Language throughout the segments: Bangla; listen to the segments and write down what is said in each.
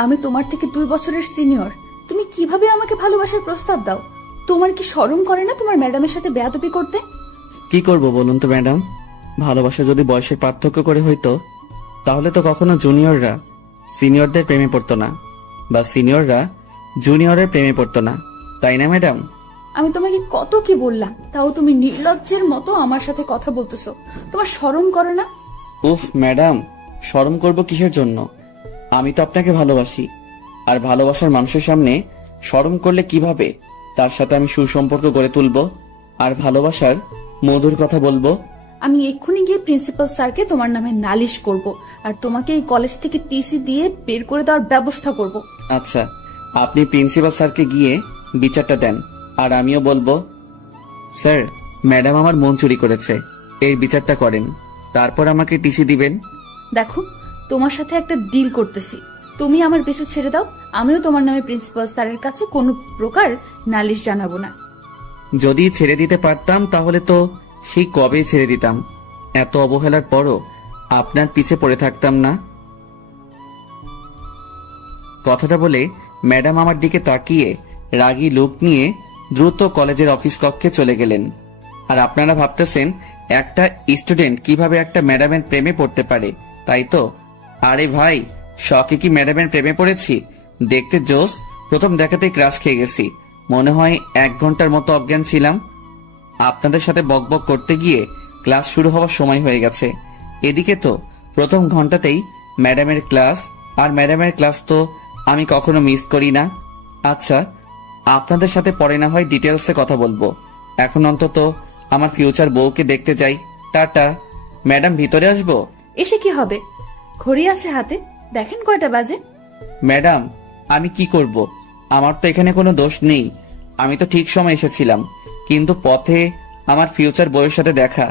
আমি তোমার থেকে 2 বছরের সিনিয়র, তুমি কিভাবে আমাকে ভালোবাসার প্রস্তাব দাও? তোমার কি শরম করে না তোমার ম্যাডামের সাথে বেয়াদবি করতে? কি করব বলুন তো ম্যাডাম, ভালোবাসা যদি বয়সের পার্থক্য করে হইতো তাহলে তো কখনো জুনিয়ররা সিনিয়রদের প্রেমে পড়তো না, বা সিনিয়ররা জুনিয়রের প্রেমে পড়তো না, তাই না ম্যাডাম? আমি তোমাকে কত কি বললাম, তাও তুমি নির্লজ্জের মতো আমার সাথে কথা বলতেছো। তোমার শরম করে না? উফ ম্যাডাম, শরম করব কিসের জন্য? আমি তো আপনাকে ভালোবাসি, আর ভালোবাসার মানুষের সামনে শরম করলে কিভাবে তার সাথে আমি সুসম্পর্ক গড়ে তুলবো আর ভালোবাসার মধুর কথা বলবো? আমি এক্ষুনি গিয়ে প্রিন্সিপাল স্যারকে তোমার নামে নালিশ করব, আর তোমাকে এই কলেজ থেকে টিসি দিয়ে বের করে দেওয়ার ব্যবস্থা করব। আচ্ছা, আপনি প্রিন্সিপাল স্যারকে গিয়ে বিচারটা দেন, আর আমিও বলবো স্যার, ম্যাডাম আমার মন চুরি করেছে, এর বিচারটা করেন, তারপর আমাকে টিসি দিবেন। দেখো, তোমার সাথে একটা ডিল করতেছি, তুমি আমার পিছু ছেড়ে দাও, আমিও তোমার নামে প্রিন্সিপাল স্যারের কাছে কোনো প্রকার নালিশ জানাবো না। যদি ছেড়ে দিতে পারতাম তাহলে তো সেই কবে ছেড়ে দিতাম, এত অবহেলার পরও আপনার পিছে পড়ে থাকতাম না। কথাটা বলে ম্যাডাম আমার দিকে তাকিয়ে রাগী লুক নিয়ে দ্রুত কলেজের অফিস কক্ষে চলে গেলেন। আর আপনারা ভাবতেছেন একটা স্টুডেন্ট কিভাবে একটা ম্যাডামের প্রেমে পড়তে পারে, তাই তো? আরে ভাই, শখে কি ম্যাডামের প্রেমে পড়েছি? দেখতে জোস, প্রথম দেখাতেই ক্রাশ খেয়ে গেছি, মনে হয় 1 ঘন্টার মতো অজ্ঞান ছিলাম। আপনাদের সাথে বকবক করতে গিয়ে ক্লাস শুরু হওয়ার সময় হয়ে গেছে। এদিকে তো প্রথম ঘন্টাতেই ম্যাডামের ক্লাস, আর ম্যাডামের ক্লাস তো আমি কখনো মিস করি না। আচ্ছা, আপনাদের সাথে পরে না হয় ডিটেলসে কথা বলবো, এখন অন্তত আমার ফিউচার বউকে দেখতে যাই। টাটা। ম্যাডাম, ভিতরে আসবো? এসে কি হবে, ঘড়ি আছে হাতে, দেখেন কয়টা বাজে। ম্যাডাম, আমি কি করব? আমার তো এখানে কোনো দোষ নেই, আমি তো ঠিক সময় এসেছিলাম, কিন্তু পথে আমার ফিউচার বউয়ের সাথে দেখা,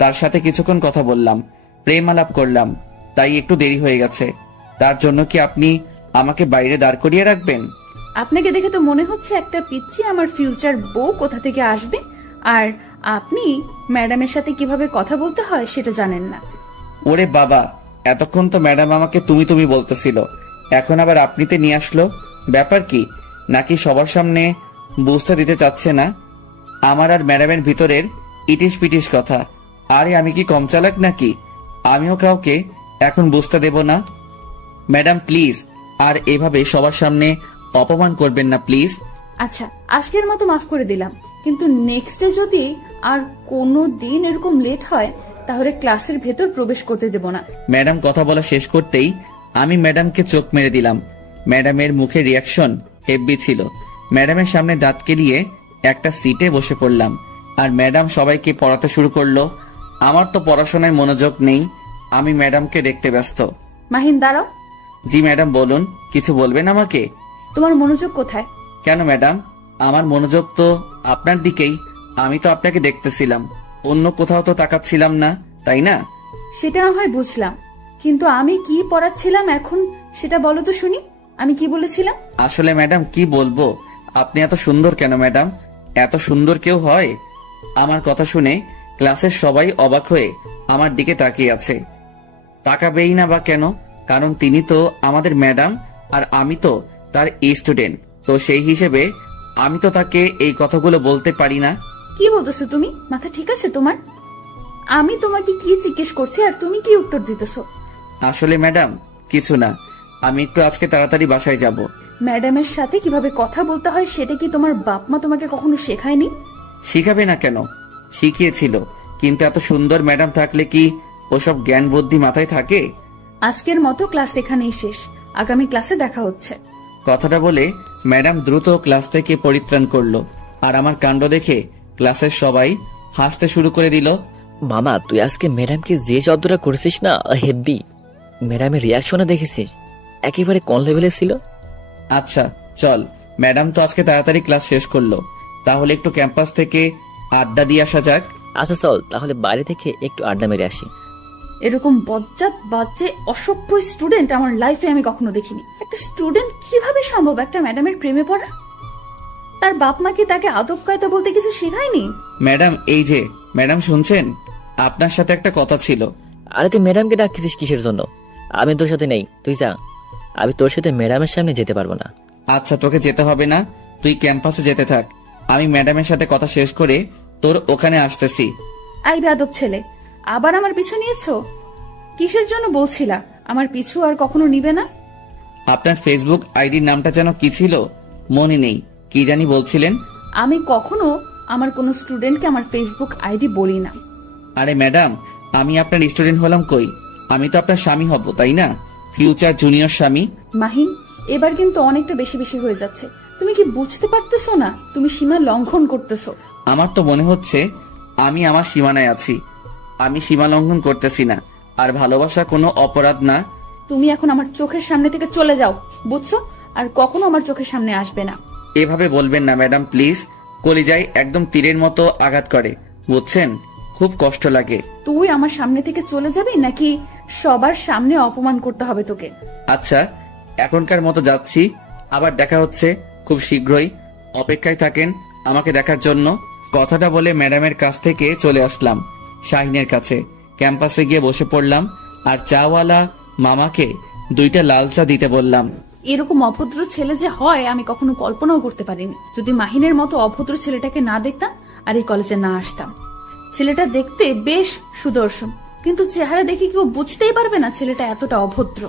তার সাথে কিছুক্ষণ কথা বললাম, প্রেম আলাপ করলাম, তাই একটু দেরি হয়ে গেছে। তার জন্য কি আপনি আমাকে বাইরে দাঁড় করিয়ে রাখবেন? আপনাকে দেখে তো মনে হচ্ছে একটা পিচ্চি আমার ফিউচার বউ কোথা থেকে আসবে, আর আপনি ম্যাডামের সাথে কিভাবে কথা বলতে হয় সেটা জানেন না। ওরে বাবা, এতক্ষণ তো ম্যাডাম আমাকে তুমি তুমি বলতেছিল, এখন আবার আপনিতে নিয়ে আসলো, ব্যাপার কি? নাকি সবার সামনে বুঝতে দিতে চাচ্ছে না আমার আর ম্যাডামের ভিতরের ইটিস পিটিস কথা? আরে আমি কি কম চালাক নাকি? আমিও কাউকে এখন বুঝতে দেব না। ম্যাডাম প্লিজ, আর এভাবে সবার সামনে অপমান করবেন না প্লিজ। আচ্ছা, আজকের মতো মাফ করে দিলাম, কিন্তু নেক্সটে যদি আর কোনো দিন এরকম লেট হয় তাহলে ক্লাসের ভেতর প্রবেশ করতে দেব না। ম্যাডাম কথা বলা শেষ করতেই আমি ম্যাডামকে চোখ মেরে দিলাম। ম্যাডামের মুখের রিয়াকশন হেব্বি ছিল। ম্যাডামের সামনে দাঁত কেলিয়ে একটা সিটে বসে পড়লাম, আর ম্যাডাম সবাইকে পড়াতে শুরু করলো। আমার তো পড়াশোনায় মনোযোগ নেই, আমি ম্যাডামকে দেখতে ব্যস্ত। মাহিন, দাঁড়াও। জি ম্যাডাম, বলুন, কিছু বলবেন আমাকে? তোমার মনোযোগ কোথায়? কেন ম্যাডাম, আমার মনোযোগ তো আপনার দিকেই, আমি তো আপনাকে দেখতেছিলাম, অন্য কোথাও তো তাকাচ্ছিলাম না, তাই না? সেটা না হয় বুঝলাম, কিন্তু আমি কি পড়াচ্ছিলাম এখন সেটা বলো তো শুনি, আমি কি বলেছিলাম? আসলে ম্যাডাম কি বলবো, আপনি এত সুন্দর কেন ম্যাডাম? এত সুন্দর কেউ হয়? আমার কথা শুনে ক্লাসের সবাই অবাক হয়ে আমার দিকে তাকিয়ে আছে। তাকাবেই না বা কেন? কারণ তিনি তো আমাদের ম্যাডাম, আর আমি তো তার স্টুডেন্ট, তো সেই হিসেবে আমি তো তাকে এই কথাগুলো বলতে পারি না। কি বলতেছো তুমি? মাথা ঠিক আছে তোমার? আমি তোমাকে কি জিজ্ঞেস করছি আর তুমি কি উত্তর দিতেছো? আসলে ম্যাডাম কিছু না, আমি একটু আজকে তাড়াতাড়ি বাসায় যাব। ম্যাডামের সাথে কিভাবে কথা বলতে হয় সেটা কি তোমার বাপ মা তোমাকে কখনো শেখায়নি? শিখাবে না কেন, শিখিয়েছিল, কিন্তু এত সুন্দর ম্যাডাম থাকলে কি ওসব জ্ঞান বুদ্ধি মাথায় থাকে? আজকের মতো ক্লাস এখানেই শেষ, আগামী ক্লাসে দেখা হচ্ছে। কথাটা বলে ম্যাডাম দ্রুত ক্লাস থেকে পরিত্রাণ করলো, আর আমার কাণ্ড দেখে ক্লাসের সবাই হাসতে শুরু করে দিল। মামা, তুই আজকে ম্যাডামকে যে শব্দটা করেছিস না, হেব্বি। ম্যাডামের রিয়াকশনে দেখেছিস, একেবারে কোন লেভেলে ছিল। আচ্ছা চল, ম্যাডাম তো আজকে তাড়াতাড়ি ক্লাস শেষ করলো, তাহলে একটু ক্যাম্পাস থেকে আড্ডা দিয়ে আসা যাক। আচ্ছা চল, তাহলে বাইরে থেকে একটু আড্ডা মেরে আসি। এরকম বজ্জাত বাজে অসভ্য স্টুডেন্ট আমার লাইফে আমি কখনো দেখিনি। একটা স্টুডেন্ট কিভাবে সম্ভব একটা ম্যাডামের প্রেমে পড়া? তার বাপ মা কি তাকে আদব কায়দা বলতে কিছু শেখায়নি? ম্যাডাম, এই যে ম্যাডাম শুনছেন, আপনার সাথে একটা কথা ছিল। আরে তুই ম্যাডামকে ডাকতেছিস কিসের জন্য? আমি তোর সাথে নেই, তুই যা। আমি তোর সাথে ম্যাডামের সামনে যেতে পারবো না। আচ্ছা, তোকে যেতে হবে না, তুই ক্যাম্পাসে যেতে থাক। আমি ম্যাডামের সাথে কথা শেষ করে তোর ওখানে আসতেছি। আই বেয়াদব ছেলে, আবার আমার পিছু নিয়েছো? কিসের জন্য বলছিলা আমার পিছু আর কখনো নিবে না? আপনার ফেসবুক আইডির নামটা যেন কি ছিল, মনে নেই, কি জানি বলছিলেন। আমি কখনো আমার কোনো স্টুডেন্টকে আমার ফেসবুক আইডি বলি না। আরে ম্যাডাম, আমি আপনার স্টুডেন্ট হলাম কই? আমি তো আপনার স্বামী হব, তাই না? ফিউচার জুনিয়র স্বামী। মাহিন, এবার কিন্তু অনেকটা বেশি বেশি হয়ে যাচ্ছে। তুমি কি বুঝতে পারতেছো না তুমি সীমা লঙ্ঘন করতেছো? আমার তো মনে হচ্ছে আমি আমার সীমানায় আছি। আমি সীমা লঙ্ঘন করতেছি না, আর ভালোবাসা কোনো অপরাধ না। তুমি এখন আমার চোখের সামনে থেকে চলে যাও, বুঝছো? আর কখনো আমার চোখের সামনে আসবে না। এভাবে বলবেন না ম্যাডাম, প্লিজ। কলিজায় একদম তীরের মতো আঘাত করে, বুঝছেন? খুব কষ্ট লাগে। তুই আমার সামনে থেকে চলে যাবি নাকি সবার সামনে অপমান করতে হবে তোকে? আচ্ছা, এখনকার মতো যাচ্ছি, আবার দেখা হচ্ছে খুব শীঘ্রই। অপেক্ষায় থাকেন আমাকে দেখার জন্য। কথাটা বলে ম্যাডামের কাছ থেকে চলে আসলাম শাহিনের কাছে। ক্যাম্পাসে গিয়ে বসে পড়লাম আর চাওয়ালা মামাকে 2টা লাল চা দিতে বললাম। এরকম অভদ্র ছেলে যে হয় আমি কখনো কল্পনাও করতে পারিনি। যদি মাহিনের মতো অভদ্র ছেলেটাকে না দেখতাম আর এই কলেজে না আসতাম। ছেলেটা দেখতে বেশ সুদর্শন, কিন্তু চেহারা দেখে কেউ বুঝতেই পারবে না ছেলেটা এতটা অভদ্র।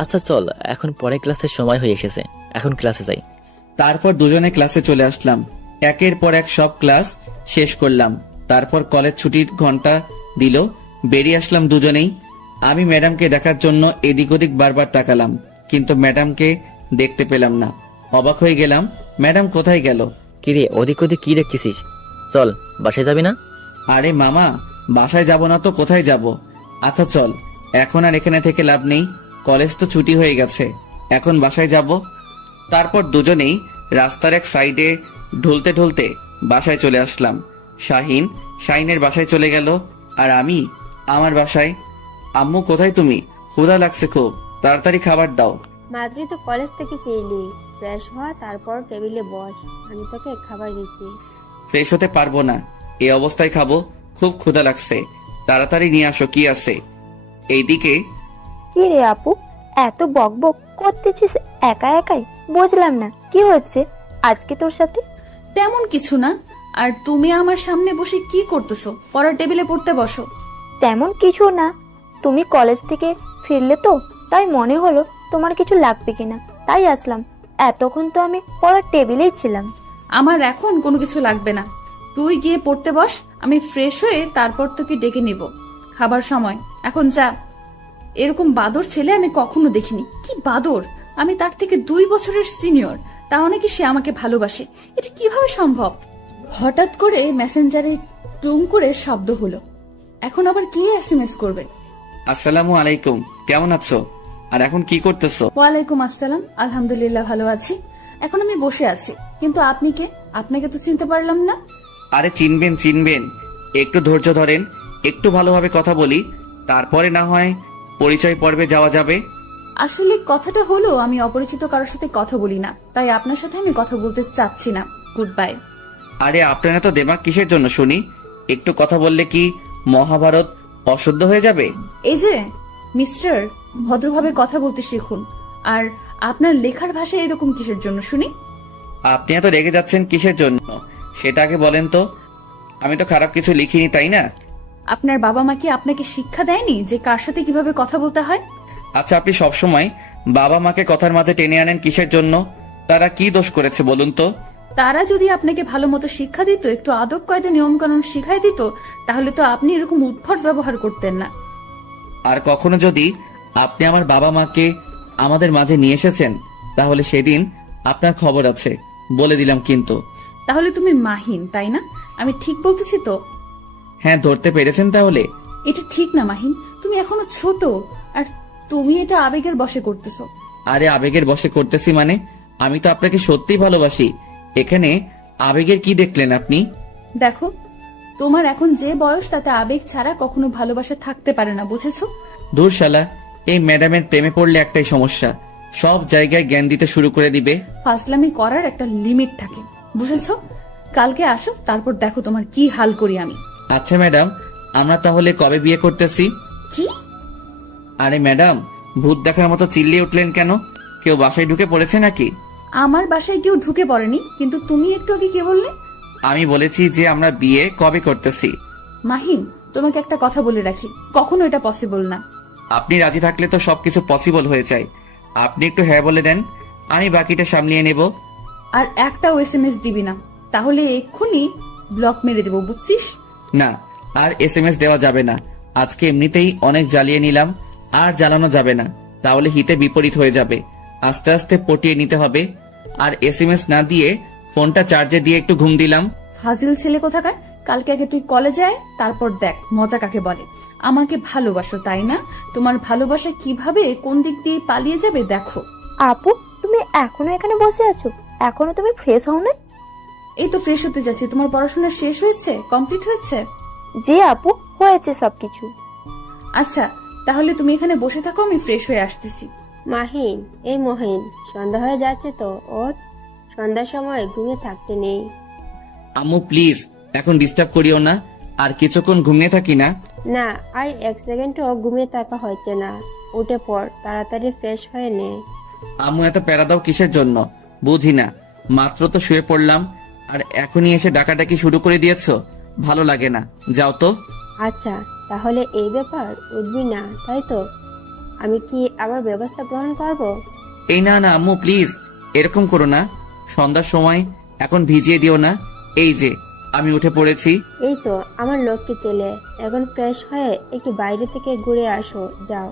আচ্ছা চল, এখন পরে ক্লাসের সময় হয়ে এসেছে, এখন ক্লাসে যাই। তারপর দুজনে ক্লাসে চলে আসলাম। একের পর এক সব ক্লাস শেষ করলাম। তারপর কলেজ ছুটির ঘন্টা দিল, বেরিয়ে আসলাম দুজনেই। আমি ম্যাডামকে দেখার জন্য এদিক ওদিক বারবার তাকালাম, কিন্তু ম্যাডামকে দেখতে পেলাম না। অবাক হয়ে গেলাম, ম্যাডাম কোথায় গেল? কিরে, ওদিক ওদিক কি দেখতেছিস? চল, বাসায় যাবি না? আরে মামা, বাসায় যাব না তো কোথায় যাব? আচ্ছা চল, এখন আর এখানে থেকে লাভ নেই, কলেজ তো ছুটি হয়ে গেছে, এখন বাসায় যাব। তারপর দুজনেই রাস্তার এক সাইডে ঢুলতে ঢুলতে বাসায় চলে আসলাম। শাহিনের বাসায় চলে গেল, আর আমি আমার বাসায়। আম্মু কোথায় তুমি? ক্ষুধা লাগছে খুব, তাড়াতাড়ি খাবার দাও। মাত্রই তো কলেজ থেকে ফিরলি, ফ্রেশ হওয়া, তারপর টেবিলে বস, আমি তোকে খাবার দিচ্ছি। ফ্রেশ হতে পারবো না, এই অবস্থায় খাবো, খুব ক্ষুধা লাগছে, তাড়াতাড়ি নিয়ে আসো কি আছে। এইদিকে। কি রে আপু, এত বকবক করতেছিস একা একাই? বুঝলাম না কি হচ্ছে আজকে তোর সাথে। তেমন কিছু না। আর তুমি আমার সামনে বসে কি করতেছো? পড়ার টেবিলে পড়তে বসো। তেমন কিছু না, তুমি কলেজ থেকে ফিরলে তো, তাই মনে হলো তোমার কিছু লাগবে কিনা, তাই আসলাম। এতক্ষণ তো আমি পড়ার টেবিলেই ছিলাম। আমার এখন কোনো কিছু লাগবে না, তুই গিয়ে পড়তে বস, আমি ফ্রেশ হয়ে তারপর তোকে ডেকে নিব। খাবার সময়, এখন যা। এরকম বাদর ছেলে আমি কখনো দেখিনি। কি বাদর! আমি তার থেকে 2 বছরের সিনিয়র, তাও নাকি সে আমাকে ভালোবাসে। এটা কিভাবে সম্ভব? হঠাৎ করে মেসেঞ্জারে টুং করে শব্দ হলো। এখন আবার কি এসএমএস করবে? আসসালামু আলাইকুম, কেমন আছো? আর এখন কি করতেছো? ওয়ালাইকুম আসসালাম, আলহামদুলিল্লাহ ভালো আছি। এখন আমি বসে আছি, কিন্তু আপনি কে? আপনাকে তো চিনতে পারলাম না। আরে চিনবেন, একটু ধৈর্য ধরেন, একটু ভালোভাবে কথা বলি, তারপরে না হয় পরিচয় পর্বে যাওয়া যাবে। আসলে কথাটা হলো আমি অপরিচিত কারোর সাথে কথা বলি না, তাই আপনার সাথে আমি কথা বলতে চাচ্ছি না। Good bye. আরে আপনারা তো দেমাগ কিসের জন্য শুনি? একটু কথা বললে কি মহাভারত অশুদ্ধ হয়ে যাবে? এই যে মিস্টার, ভদ্রভাবে কথা বলতে শিখুন। আর আপনার লেখার ভাষা এরকম কিসের জন্য শুনি? আপনি এত রেগে যাচ্ছেন কিসের জন্য সেটা আগে বলেন তো। আমি তো খারাপ কিছু লিখিনি, তাই না? আপনার বাবা মা কি আপনাকে শিক্ষা দেয়নি যে কার সাথে কিভাবে কথা বলতে হয়? আচ্ছা, আপনি সবসময় বাবা মাকে কথার মাঝে টেনে আনেন কিসের জন্য? তারা কি দোষ করেছে বলুন তো? তারা যদি আপনাকে ভালো মতো শিক্ষা দিত, একটু আদব কায়দা নিয়ম কানুন শিখাই দিত, তাহলে তো আপনি এরকম উদ্ভট ব্যবহার করতেন না। আর কখনো যদি আপনি আমার বাবা মাকে আমাদের মাঝে নিয়ে এসেছেন, তাহলে সেদিন আপনার খবর আছে, বলে দিলাম কিন্তু। তাহলে তুমি মাহিন, তাই না? আমি ঠিক বলতেছি তো? হ্যাঁ, ধরতে পেরেছেন তাহলে? এটা ঠিক না মাহিন, তুমি এখনো ছোট, আর তুমি এটা আবেগের বশে করতেছো। আরে আবেগের বশে করতেছি মানে? আমি তো আপনাকে সত্যিই ভালোবাসি, এখানে আবেগের কি দেখলেন আপনি? দেখো, তোমার এখন যে বয়স, তাতে আবেগ ছাড়া কখনো ভালোবাসা থাকতে পারে না, বুঝেছো? ধুর শালা, এই ম্যাডামের প্রেমে পড়লে একটাই সমস্যা, সব জায়গায় জ্ঞান দিতে শুরু করে দিবে। ফাজলামি করার একটা লিমিট থাকে, বুঝেছো? কালকে আসো, তারপর দেখো তোমার কি হাল করি আমি। আচ্ছা ম্যাডাম, আমরা তাহলে কবে বিয়ে করতেছি? কি? আরে ম্যাডাম, ভূত দেখার মতো চিল্লিয়ে উঠলেন কেন? কেউ বাসায় ঢুকে পড়েছে নাকি? আমার বাসায় কেউ ঢুকে পড়েনি, কিন্তু তুমি একটু আগে কে বললে? আমি বলেছি যে আমরা বিয়ে কবে করতেছি। মাহিন, তোমাকে একটা কথা বলে রাখি, কখনো এটা পসিবল না। আপনি রাজি থাকলে তো সবকিছু পসিবল হয়ে যায়। আপনি একটু হ্যাঁ বলে দেন, আমি বাকিটা সামলিয়ে নেব। আর একটাও SMS দিবি না, তাহলে এক্ষুনি ব্লক মেরে দেবো, বুঝছিস? না, আর SMS দেওয়া যাবে না। আজকে এমনিতেই অনেক জ্বালিয়ে নিলাম, আর জ্বালানো যাবে না, তাহলে হিতে বিপরীত হয়ে যাবে। আস্তে আস্তে পটিয়ে নিতে হবে। আর SMS না দিয়ে ফোনটা চার্জে দিয়ে একটু ঘুম দিলাম। ফাজিল ছেলে কোথাকার। কালকে আগে তুই কলেজে আয়, তারপর দেখ মজা কাকে বলে। আমাকে ভালোবাসো তাই না? তোমার ভালোবাসা কিভাবে কোন দিক দিয়ে পালিয়ে যাবে দেখো। আপু, তুমি এখনো এখানে বসে আছো? এখনো তুমি ফ্রেশ হও না? এই তো ফ্রেশ হতে যাচ্ছি। তোমার পড়াশোনা শেষ হয়েছে? কমপ্লিট হয়েছে? জি আপু, হয়েছে সবকিছু। আচ্ছা, তাহলে তুমি এখানে বসে থাকো, আমি ফ্রেশ হয়ে আসতেছি। মাহিন, এই মহিন, সন্ধ্যা হয়ে যাচ্ছে তো, ওর সন্ধ্যার সময় ঘুমিয়ে থাকতে নেই। আম্মু প্লিজ এখন ডিস্টার্ব করিও না, আর কিছুক্ষণ ঘুমিয়ে থাকি না। না, আর 1 সেকেন্ডও ঘুমিয়ে থাকা হচ্ছে না। উঠে পড়, তাড়াতাড়ি ফ্রেশ হয়ে নে। আম্মু এত প্যারা দাও কিসের জন্য বুঝি না। মাত্র তো শুয়ে পড়লাম, আর এখনই এসে ডাকাডাকি শুরু করে দিয়েছো। ভালো লাগে না, যাও তো। আচ্ছা, তাহলে এই ব্যাপার, উঠবি না তাই তো? আমি কি আবার ব্যবস্থা গ্রহণ করব? এই না না আম্মু প্লিজ, এরকম করো না। সন্ধ্যার সময় এখন ভিজিয়ে দিও না। এই যে আমি উঠে পড়েছি। এই তো আমার লক্ষ্মী ছেলে, এখন ফ্রেশ হয়ে একটু বাইরে থেকে ঘুরে আসো, যাও,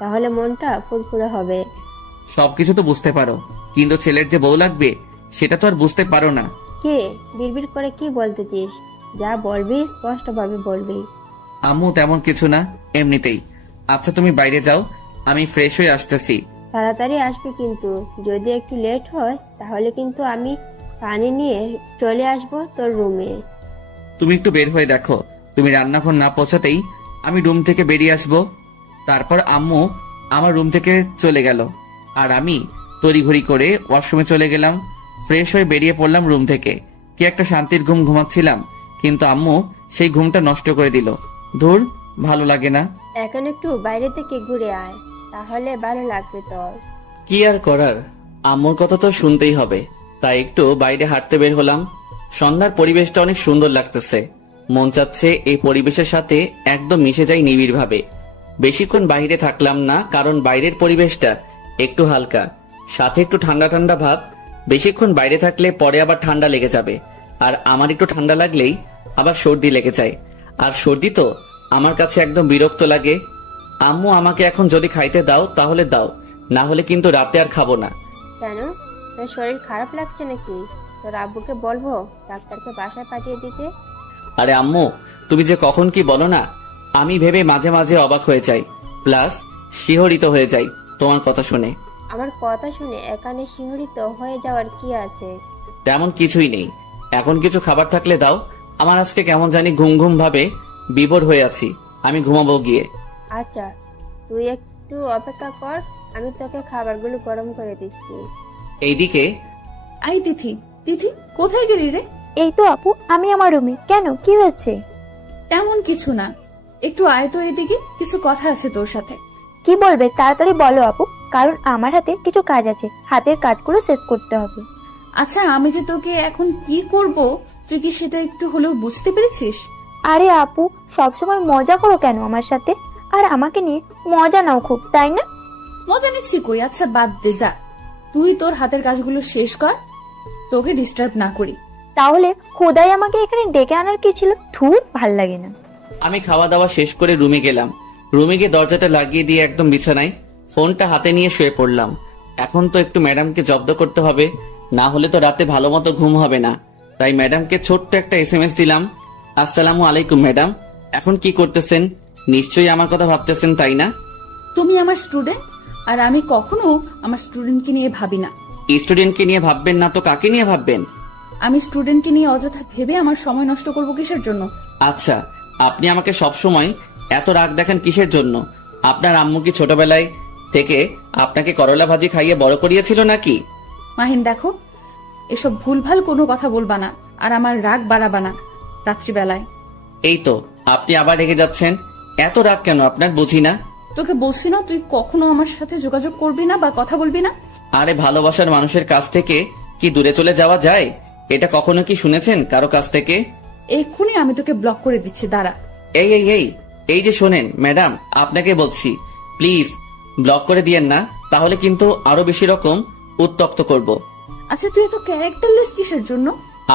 তাহলে মনটা ফুরফুরে হবে। সবকিছু তো বুঝতে পারো, কিন্তু ছেলের যে বউ লাগবে সেটা তো আর বুঝতে পারো না। কে বিড়বিড় করে কি বলতেছিস? যা বলবি স্পষ্টভাবে বলবি। আম্মু তেমন কিছু না, এমনিতেই। আচ্ছা তুমি বাইরে যাও, আমি ফ্রেশ হয়ে আসতেছি। তাড়াতাড়ি আসবি কিন্তু, যদি একটু লেট হয় তাহলে কিন্তু আমি পানি নিয়ে চলে আসবো তোর রুমে। তুমি একটু বের হয়ে দেখো, তুমি রান্নাঘর না পৌঁছাতেই আমি রুম থেকে বেরিয়ে আসবো। তারপর আম্মু আমার রুম থেকে চলে গেল, আর আমি তড়িঘড়ি করে ওয়াশরুমে চলে গেলাম। ফ্রেশ হয়ে বেরিয়ে পড়লাম রুম থেকে। কি একটা শান্তির ঘুম ঘুমাচ্ছিলাম, কিন্তু আম্মু সেই ঘুমটা নষ্ট করে দিল। ধুর, ভালো লাগে না। এখন একটু বাইরে থেকে ঘুরে আয়, তাহলে ভালো লাগবে তোর। কি আর করার, আম্মুর কথা তো শুনতেই হবে। তাই একটু বাইরে হাঁটতে বের হলাম। সন্ধ্যার পরিবেশটা অনেক সুন্দর লাগতেছে। মন চাচ্ছে এই পরিবেশের সাথে একদম মিশে যাই নিবিড় ভাবে। বেশিক্ষণ বাইরে থাকলাম না, কারণ বাইরের পরিবেশটা একটু হালকা, সাথে একটু ঠান্ডা ঠান্ডা ভাব। বেশিক্ষণ বাইরে থাকলে পরে আবার ঠান্ডা লেগে যাবে, আর আমার একটু ঠান্ডা লাগলেই আবার সর্দি লেগে যায়। আর সর্দি তো আমার কাছে একদম বিরক্ত লাগে। আম্মু আমাকে এখন যদি খাইতে দাও তাহলে দাও, না হলে কিন্তু রাতে আর খাবো না। কেন, তোর শরীর খারাপ লাগছে নাকি? তোর আব্বুকে বলবো ডাক্তারকে বাসায় পাঠিয়ে দিতে। আরে আম্মু, তুমি যে কখন কি বলো না, আমি ভেবে মাঝে মাঝে অবাক হয়ে যাই, প্লাস শিহরিত হয়ে যাই তোমার কথা শুনে। আমার কথা শুনে এখানে শিহরিত হয়ে যাওয়ার কি আছে? তেমন কিছুই নেই। এখন কিছু খাবার থাকলে দাও, আমার আজকে কেমন জানি ঘুম ঘুম ভাবে বিভোর হয়ে আছি। আমি ঘুমাবো গিয়ে। আচ্ছা, তুই একটু অপেক্ষা কর, আমি তোকে খাবারগুলো গরম করে দিচ্ছি। এইদিকে আই তিথি, তিথি কোথায় গেলি রে? এই তো আপু, আমি আমার রুমে। কেন, কি হয়েছে? তেমন কিছু না, একটু আয় তো এদিকে, কিছু কথা আছে তোর সাথে। কি বলবে তাড়াতাড়ি বলো আপু, কারণ আমার হাতে কিছু কাজ আছে, হাতের কাজগুলো শেষ করতে হবে। আচ্ছা, আমি যে তোকে এখন কি করব তুই কি সেটা একটু হলেও বুঝতে পেরেছিস? আরে আপু, সবসময় মজা করো কেন আমার সাথে? আর আমাকে নিয়ে মজা নাও খুব, তাই না? মজা নিচ্ছি কই? আচ্ছা বাদ দে, যা তুই তোর হাতের কাজগুলো শেষ কর, তোকে ডিস্টার্ব না করি। তাহলে খোদাই আমাকে এখানে ডেকে আনার কি ছিল? ধুর, ভাল লাগে না। আমি খাওয়া দাওয়া শেষ করে রুমে গেলাম। রুমে গিয়ে দরজাটা লাগিয়ে দিয়ে একদম বিছানায় ফোনটা হাতে নিয়ে শুয়ে পড়লাম। এখন তো একটু ম্যাডামকে জব্দ করতে হবে, না হলে তো রাতে ভালো মতো ঘুম হবে না। তাই ম্যাডামকে ছোট্ট একটা SMS দিলাম। আসসালামু আলাইকুম ম্যাডাম, এখন কি করতেছেন? নিশ্চয়ই আমার কথা ভাবতেছেন তাই না? তুমি আমার স্টুডেন্ট, আর আমি কখনো আমার স্টুডেন্টকে নিয়ে ভাবি না। স্টুডেন্টকে নিয়ে ভাববেন না তো কাকে নিয়ে ভাববেন? আমি স্টুডেন্টকে নিয়ে অযথা ভেবে আমার সময় নষ্ট করব কিসের জন্য? আচ্ছা, আপনি আমাকে সবসময় এত রাগ দেখান কিসের জন্য? আপনার আম্মু কি ছোটবেলায় থেকে আপনাকে করলা ভাজি খাইয়ে বড় করিয়েছিল নাকি? মাহিন দেখো, এসব ভুলভাল কোনো কথা বলবা না, আর আমার রাগ বাড়াবা না রাত্রিবেলায়। এই তো আপনি আবার রেগে যাচ্ছেন। এত রাগ কেন আপনার বুঝি না। তোকে বলছি না তুই কখনো আমার সাথে যোগাযোগ করবি না বা কথা বলবি না? আরে ভালোবাসার মানুষের কাছ থেকে কি দূরে চলে যাওয়া যায়? এটা কখনো কি শুনেছেন কারো কাছ থেকে? এক্ষুনি আমি তোকে ব্লক করে দিচ্ছি, দাঁড়া। এই এই এই এই যে শোনেন ম্যাডাম, আপনাকে বলছি প্লিজ ব্লক করে দিয়েন না, তাহলে কিন্তু আরো বেশি রকম উত্তপ্ত করব। আচ্ছা তুই এত ক্যারেক্টারলেস কিসের জন্য?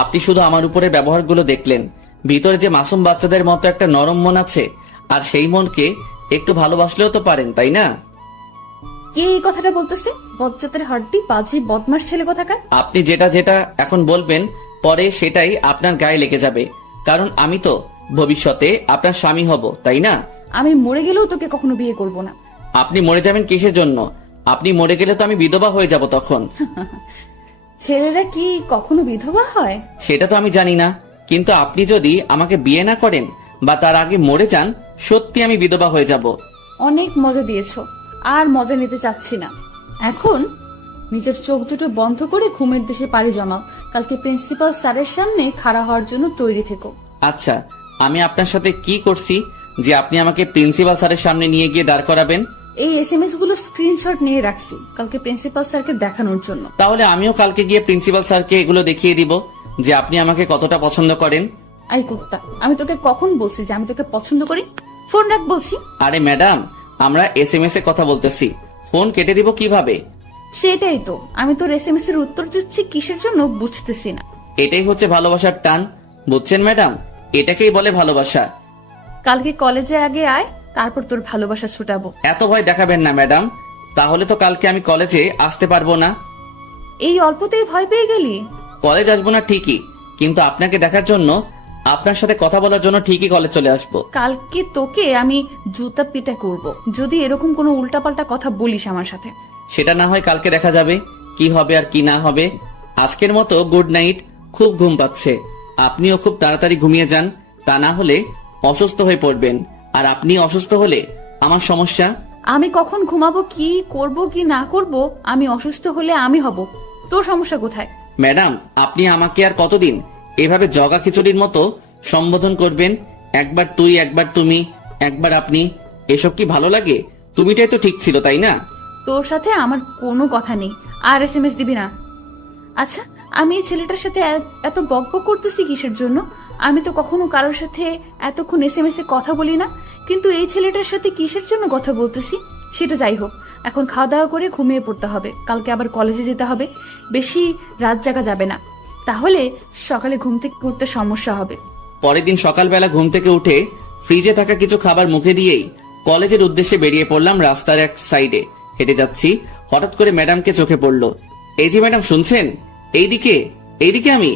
আপনি শুধু আমার উপরে ব্যবহারগুলো দেখলেন, ভিতরে যে মাসুম বাচ্চাদের মতো একটা নরম মন আছে, আর সেই মনকে একটু ভালোবাসলেও তো পারেন, তাই না? কে এই কথাটা বলতেছে? বজ্জাতের হাড্ডি, বাজি, বদমাস ছেলে কোথাকার। আপনি যেটা যেটা এখন বলবেন পরে সেটাই আপনার গায়ে লেগে যাবে, কারণ আমি তো ভবিষ্যতে আপনার স্বামী হব, তাই না? আমি মরে গেলেও তোকে কখনো বিয়ে করব না। আপনি মরে যাবেন কিসের জন্য? আপনি মরে গেলে তো আমি বিধবা হয়ে যাব তখন। ছেলেরা কি কখনো বিধবা হয়? সেটা তো আমি জানি না, কিন্তু আপনি যদি আমাকে বিয়ে না করেন বা তার আগে মরে যান, সত্যি আমি বিধবা হয়ে যাব। অনেক মজা দিয়েছো, আর মজা নিতে চাচ্ছি না। এখন নিজের চোখ দুটো বন্ধ করে ঘুমের দেশে পাড়ি জমাও। কালকে প্রিন্সিপাল স্যারের সামনে খাড়া হওয়ার জন্য তৈরি থেকো। আচ্ছা, আমি আপনার সাথে কি করছি যে আপনি আমাকে প্রিন্সিপাল স্যারের সামনে নিয়ে গিয়ে দাঁড় করাবেন? এই এসএমএস গুলো স্ক্রিনশট নিয়ে রাখছি কালকে প্রিন্সিপাল স্যারকে দেখানোর জন্য। তাহলে আমিও কালকে গিয়ে প্রিন্সিপাল স্যারকে এগুলো দেখিয়ে দিব যে আপনি আমাকে কতটা পছন্দ করেন। আই কুত্তা, আমি তোকে কখন বলছি যে আমি তোকে পছন্দ করি? ফোন রাখ বলছি। আরে ম্যাডাম, আমরা এসএমএস এ কথা বলতেছি, ফোন কেটে দিব কিভাবে? সেটাই তো, আমি তোর এসএমএস এর উত্তর দিচ্ছি কিসের জন্য বুঝতেছি না। এটাই হচ্ছে ভালোবাসার টান, বুঝছেন ম্যাডাম? এটাকেই বলে ভালোবাসা। কালকে কলেজে আগে আয়, তারপর তোর ভালোবাসা ছুটাবো। এত ভয় দেখাবেন না ম্যাডাম, তাহলে তো কালকে আমি কলেজে আসতে পারবো না। এই অল্পতেই ভয় পেয়ে গেলি? কলেজ আসবো না ঠিকই, কিন্তু আপনাকে দেখার জন্য, আপনার সাথে কথা বলার জন্য ঠিকই কলেজ চলে আসবো। কালকে তোকে আমি জুতা পিটা করব যদি এরকম কোনো উল্টাপাল্টা কথা বলিস আমার সাথে। সেটা না হয় কালকে দেখা যাবে কি হবে আর কি না হবে। আজকের মতো গুড নাইট, খুব ঘুম পাচ্ছে, আপনিও খুব তাড়াতাড়ি ঘুমিয়ে যান, তা না হলে অসুস্থ হয়ে পড়বেন, আর আপনি অসুস্থ হলে আমার সমস্যা। আমি কখন ঘুমাবো, কি করব কি না করব, আমি অসুস্থ হলে আমি হব, তোর সমস্যা কোথায়? ম্যাডাম, আপনি আমাকে আর কতদিন এভাবে জগা খিচুড়ির মতো সম্বোধন করবেন? একবার তুই, একবার তুমি, একবার আপনি, এসব কি ভালো লাগে? তুমিটাই তো ঠিক ছিল, তাই না? তোর সাথে আমার কোনো কথা নেই, আর এসএমএস দিবি না। আচ্ছা, আমি এই ছেলেটার সাথে এত বকবক করতেছি কিসের জন্য? আমি তো কখনো কারোর সাথে এতক্ষণ এসএমএস এ কথা বলি না, কিন্তু এই ছেলেটার সাথে কিসের জন্য কথা বলতেছি? সেটা যাই হোক, এখন খাওয়া দাওয়া করে ঘুমিয়ে পড়তে হবে, কালকে আবার কলেজে যেতে হবে, বেশি রাত জাগা যাবে না, তাহলে সকালে ঘুম থেকে উঠতে সমস্যা হবে। পরের দিন সকালবেলা ঘুম থেকে উঠে ফ্রিজে থাকা কিছু খাবার মুখে দিয়েই কলেজের উদ্দেশ্যে বেরিয়ে পড়লাম। রাস্তার এক সাইডে হেঁটে যাচ্ছি, হঠাৎ করে ম্যাডামকে চোখে পড়লো। এই যে ম্যাডাম, শুনছেন? এইদিকে এইদিকে। আমি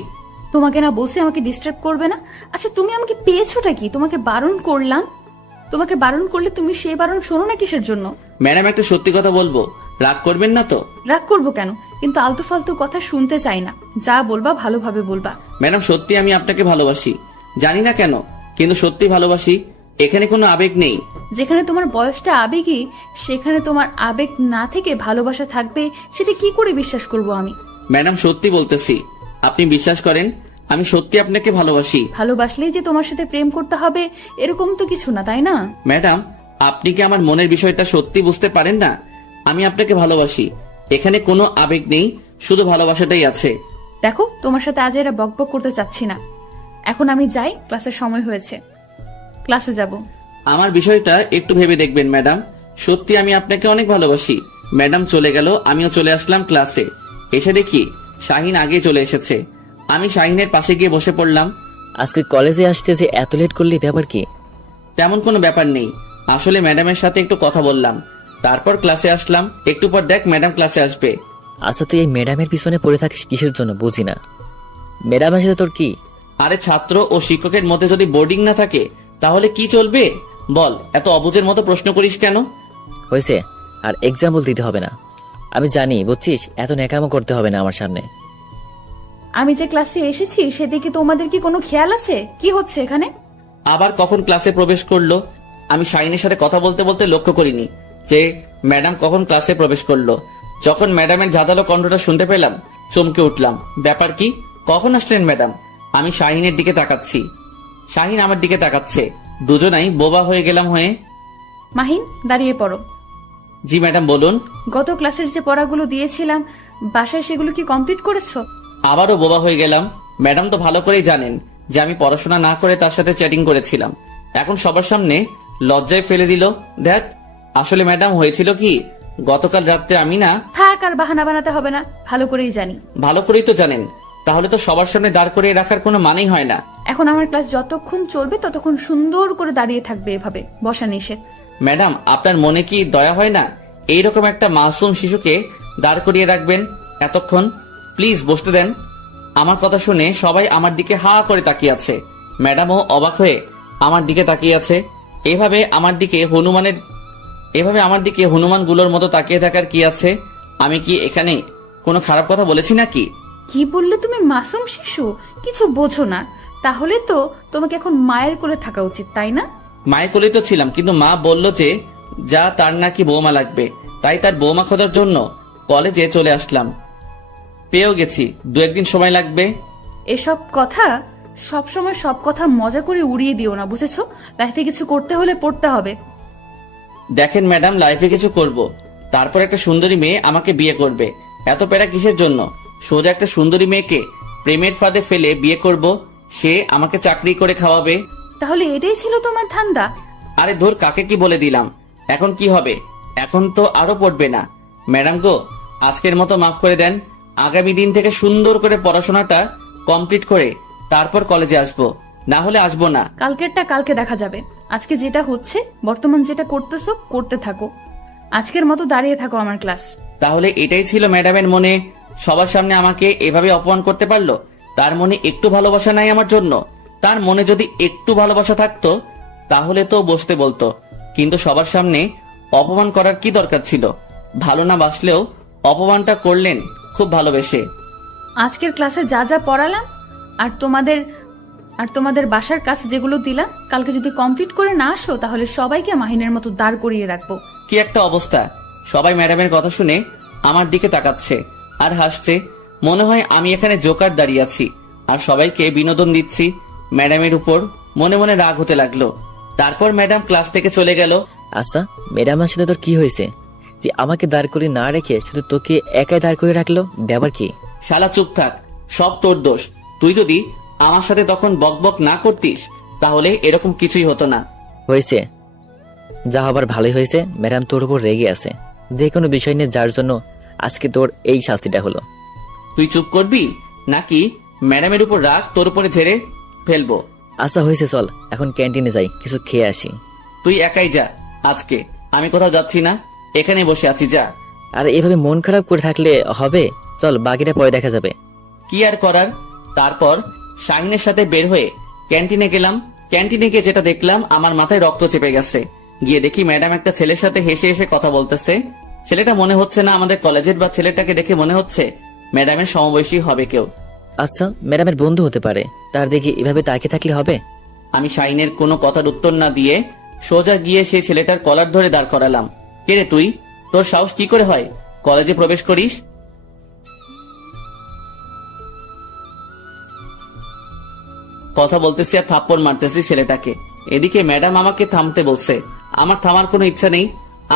তোমাকে না বসে আমাকে ডিস্টার্ব করবে না? আচ্ছা তুমি আমাকে পেয়েছোটা কি? তোমাকে বারণ করলাম, তোমাকে বারণ করলে তুমি সেই বারণ শোনো না কিসের জন্য? ম্যাডাম, একটা সত্যি কথা বলবো, রাগ করবেন না তো? রাগ করবো কেন? কিন্তু আলতু ফালতু কথা শুনতে চাই না, যা বলবা ভালোভাবে বলবা। ম্যাডাম, সত্যি আমি আপনাকে ভালোবাসি, জানি না কেন, কিন্তু সত্যি ভালোবাসি, এখানে কোনো আবেগ নেই। যেখানে তোমার বয়সটা আবেগী, সেখানে তোমার আবেগ না থেকে ভালোবাসা থাকবে, সেটা কি করে বিশ্বাস করব আমি? ম্যাডাম, সত্যি বলতেছি, আপনি বিশ্বাস করেন, আমি সত্যি আপনাকে ভালোবাসি। ভালোবাসলেই যে তোমার সাথে প্রেম করতে হবে এরকম তো কিছু না, তাই না? ম্যাডাম, আপনি কি আমার মনের বিষয়টা সত্যি বুঝতে পারেন না? আমি আপনাকে ভালোবাসি, এখানে কোনো আবেগ নেই, শুধু ভালোবাসাটাই আছে। দেখো, তোমার সাথে আজ এরা বকবক করতে চাচ্ছি না, এখন আমি যাই, ক্লাসের সময় হয়েছে, ক্লাসে যাব। আমার বিষয়টা একটু ভেবে দেখবেন ম্যাডাম, সত্যি আমি আপনাকে অনেক ভালোবাসি। ম্যাডাম চলে গেল, আমিও চলে আসলাম ক্লাসে। এসে দেখি শাহিন আগে চলে এসেছে। আমি শাহিনের পাশে গিয়ে বসে পড়লাম। আজকে কলেজে আসতে যে এত লেট করলি, ব্যাপার কি? তেমন কোনো ব্যাপার নেই, আসলে ম্যাডামের সাথে একটু কথা বললাম, তারপর ক্লাসে আসলাম। একটু পর দেখ ম্যাডাম ক্লাসে আসবে। আচ্ছা, তুই এই ম্যাডামের পিছনে পড়ে থাকিস কিসের জন্য বুঝি না। ম্যাডামের সাথে তোর কি? আরে ছাত্র ও শিক্ষকের মধ্যে যদি বোর্ডিং না থাকে তাহলে কি চলবে বল? এত অবুঝের মতো প্রশ্ন করিস কেন? হয়েছে, আর এক্সাম্পল দিতে হবে না, আমি জানি, বুঝছিস? এত ন্যাকামো করতে হবে না আমার সামনে। আমি যে ক্লাসে এসেছি সেদিকে তোমাদের কি কোনো খেয়াল আছে? কি হচ্ছে এখানে? আবার কখন ক্লাসে প্রবেশ করলো? আমি শাহিনের সাথে কথা বলতে বলতে লক্ষ্য করিনি যে ম্যাডাম কখন ক্লাসে প্রবেশ করলো। যখন ম্যাডামের ঝাঁঝালো কণ্ঠটা শুনতে পেলাম, চমকে উঠলাম। ব্যাপার কি? কখন আসলেন ম্যাডাম? আমি শাহিনের দিকে তাকাচ্ছি, শাহিন আমার দিকে তাকাচ্ছে, দুজনাই বোবা হয়ে গেলাম হয়ে। মাহিন, দাঁড়িয়ে পড়ো। জি ম্যাডাম বলুন। গত ক্লাসের যে পড়াগুলো দিয়েছিলাম বাসায় সেগুলো কি কমপ্লিট করেছো? আবারও বোবা হয়ে গেলাম। ম্যাডাম তো ভালো করেই জানেন যে আমি পড়াশোনা না করে তার সাথে চ্যাটিং করেছিলাম। এখন সবার সামনে লজ্জায় ফেলে দিল। দেখ, আসলে ম্যাডাম হয়েছিল কি, গতকাল রাত্রে আমি না। থাক, আর বাহানা বানাতে হবে না, ভালো করেই জানি। ভালো করেই তো জানেন, তাহলে তো সবার সামনে দাঁড় করিয়ে রাখার কোনো মানেই হয় না। এখন আমার ক্লাস যতক্ষণ চলবে ততক্ষণ সুন্দর করে দাঁড়িয়ে থাকবে, এভাবে বসা নিষেধ। ম্যাডাম, আপনার মনে কি দয়া হয় না? এইরকম একটা মাসুম শিশুকে দাঁড় করিয়ে রাখবেন এতক্ষণ? প্লিজ বসতে দেন। আমার কথা শুনে সবাই আমার দিকে হা করে তাকিয়ে আছে। ম্যাডামও অবাক হয়ে আমার দিকে তাকিয়ে আছে। এভাবে আমার দিকে হনুমানগুলোর মতো তাকিয়ে থাকার কি আছে? আমি কি এখানে কোনো খারাপ কথা বলেছি নাকি? কি বললে তুমি? মাসুম শিশু? কিছু বোঝো না। তাহলে তো তোমাকে এখন মায়ের কোলে থাকা উচিত, তাই না? মায়ের কোলেই তো ছিলাম, কিন্তু মা বলল যে যা তার নাকি বৌমা লাগবে, তাই তার বৌমা খোঁজার জন্য কলেজে চলে আসলাম। পেয়েও গেছি, 2-1 দিন সময় লাগবে। এসব কথা সবসময় সব কথা মজা করে উড়িয়ে দিও না, বুঝেছো? লাইফে কিছু করতে হলে পড়তে হবে। দেখেন ম্যাডাম, লাইফে কিছু করব, তারপর একটা সুন্দরী মেয়ে আমাকে বিয়ে করবে। এত প্যারা কিসের জন্য? সোজা একটা সুন্দরী মেয়েকে প্রেমের ফাঁদে ফেলে বিয়ে করব, সে আমাকে চাকরি করে খাওয়াবে। তাহলে এটাই ছিল তোমার ধান্দা? আরে ধর, কাকে কি বলে দিলাম। এখন কি হবে? এখন তো আরো পড়বে না। ম্যাডাম গো, আজকের মতো মাফ করে দেন। আগামী দিন থেকে সুন্দর করে পড়াশোনাটা কমপ্লিট করে তারপর কলেজে আসবো, না হলে আসবো না। কালকেরটা কালকে দেখা যাবে। আজকে যেটা হচ্ছে, বর্তমান যেটা করতেছো করতে থাকো। আজকের মতো দাঁড়িয়ে থাকো আমার ক্লাস। তাহলে এটাই ছিল ম্যাডামের মনে? সবার সামনে আমাকে এভাবে অপমান করতে পারলো? তার মনে একটু ভালোবাসা নাই আমার জন্য? তার মনে যদি একটু ভালোবাসা থাকতো তাহলে তো বসতে বলতো, কিন্তু সবার সামনে অপমান করার কি দরকার ছিল? ভালো না বাসলেও অপমানটা করলেন খুব ভালোবেসে। আজকের ক্লাসে যা যা পড়ালাম আর তোমাদের বাসার কাজ যেগুলো দিলাম, কালকে যদি কমপ্লিট করে না আসো তাহলে সবাইকে মাহিনের মতো দাঁড় করিয়ে রাখবো। কি একটা অবস্থা! সবাই ম্যাডামের কথা শুনে আমার দিকে তাকাচ্ছে আর হাসছে। মনে হয় আমি এখানে জোকার দাঁড়িয়ে আছি আর সবাইকে বিনোদন দিচ্ছি। ম্যাডামের উপর মনে মনে রাগ হতে লাগলো। তারপর ম্যাডাম ক্লাস থেকে চলে গেল। আচ্ছা, ম্যাডামের সাথে তোর কি হয়েছে যে আমাকে দাঁড় করে না রেখে শুধু তোকে একাই দাঁড় করে রাখলো? ব্যাপার কি? শালা চুপ থাক, সব তোর দোষ। তুই যদি আমার সাথে তখন বকবক না করতিস তাহলে এরকম কিছুই হতো না। হয়েছে, যা হবার ভালোই হয়েছে। ম্যাডাম তোর উপর রেগে আছে যে কোনো বিষয় নিয়ে, যার জন্য আজকে তোর এই শাস্তিটা হলো। তুই চুপ করবি নাকি ম্যাডামের উপর রাগ তোর উপরে ঝেড়ে ফেলবো? আচ্ছা হয়েছে, চল এখন ক্যান্টিনে যাই, কিছু খেয়ে আসি। তুই একাই যা, আজকে আমি কোথাও যাচ্ছি না, এখানে বসে আছি, যা। আর এভাবে মন খারাপ করে থাকলে হবে? চল, বাকিটা পরে দেখা যাবে। কি আর করার। তারপর শাহিনের সাথে বের হয়ে ক্যান্টিনে গেলাম। ক্যান্টিনে গিয়ে যেটা দেখলাম, আমার মাথায় রক্ত চেপে গেছে। গিয়ে দেখি ম্যাডাম একটা ছেলের সাথে হেসে হেসে কথা বলতেছে। ছেলেটা মনে হচ্ছে না আমাদের কলেজের, বা ছেলেটাকে দেখে মনে হচ্ছে ম্যাডামের সমবয়সী হবে কেউ। আচ্ছা, ম্যাডামের বন্ধু হতে পারে, তার দিকে এভাবে তাকিয়ে থাকলে হবে? আমি শাহিনের কোনো কথার উত্তর না দিয়ে সোজা গিয়ে সেই ছেলেটার কলার ধরে দাঁড় করালাম। কে রে তুই? তোর সাহস কি করে হয় কলেজে প্রবেশ করিস? কথা বলতেছি আর থাপ্পড় মারতেছি ছেলেটাকে। এদিকে ম্যাডাম আমাকে থামতে বলছে। আমার থামার কোনো ইচ্ছা নেই।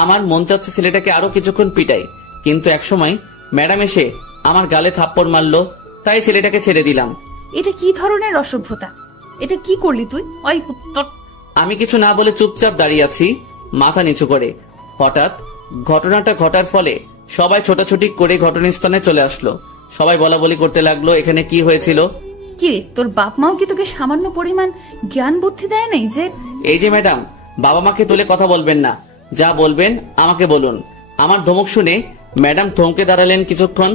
আমার মন চাচ্ছে ছেলেটাকে আরো কিছুক্ষণ পিটাই, কিন্তু একসময় ম্যাডাম এসে আমার গালে থাপ্পড় মারলো, তাই ছেলেটাকে ছেড়ে দিলাম। এটা কি ধরনের অসভ্যতা? এটা কি করলি তুই? ওই কুত্তর! আমি কিছু না বলে চুপচাপ দাঁড়িয়ে আছি মাথা নিচু করে। হঠাৎ ঘটনাটা ঘটার ফলে সবাই ছোটাছুটি করে ঘটনাস্থলে চলে আসলো। সবাই বলা বলি করতে লাগলো এখানে কি হয়েছিল। কি রে, তোর বাপ মাও কি তোকে সামান্য পরিমাণ জ্ঞান বুদ্ধি দেয় নাই? যে এই যে ম্যাডাম, বাবা মাকে তুলে কথা বলবেন না, যা বলবেন আমাকে বলুন। আমার ধমক শুনে ম্যাডাম থমকে দাঁড়ালেন কিছুক্ষণ।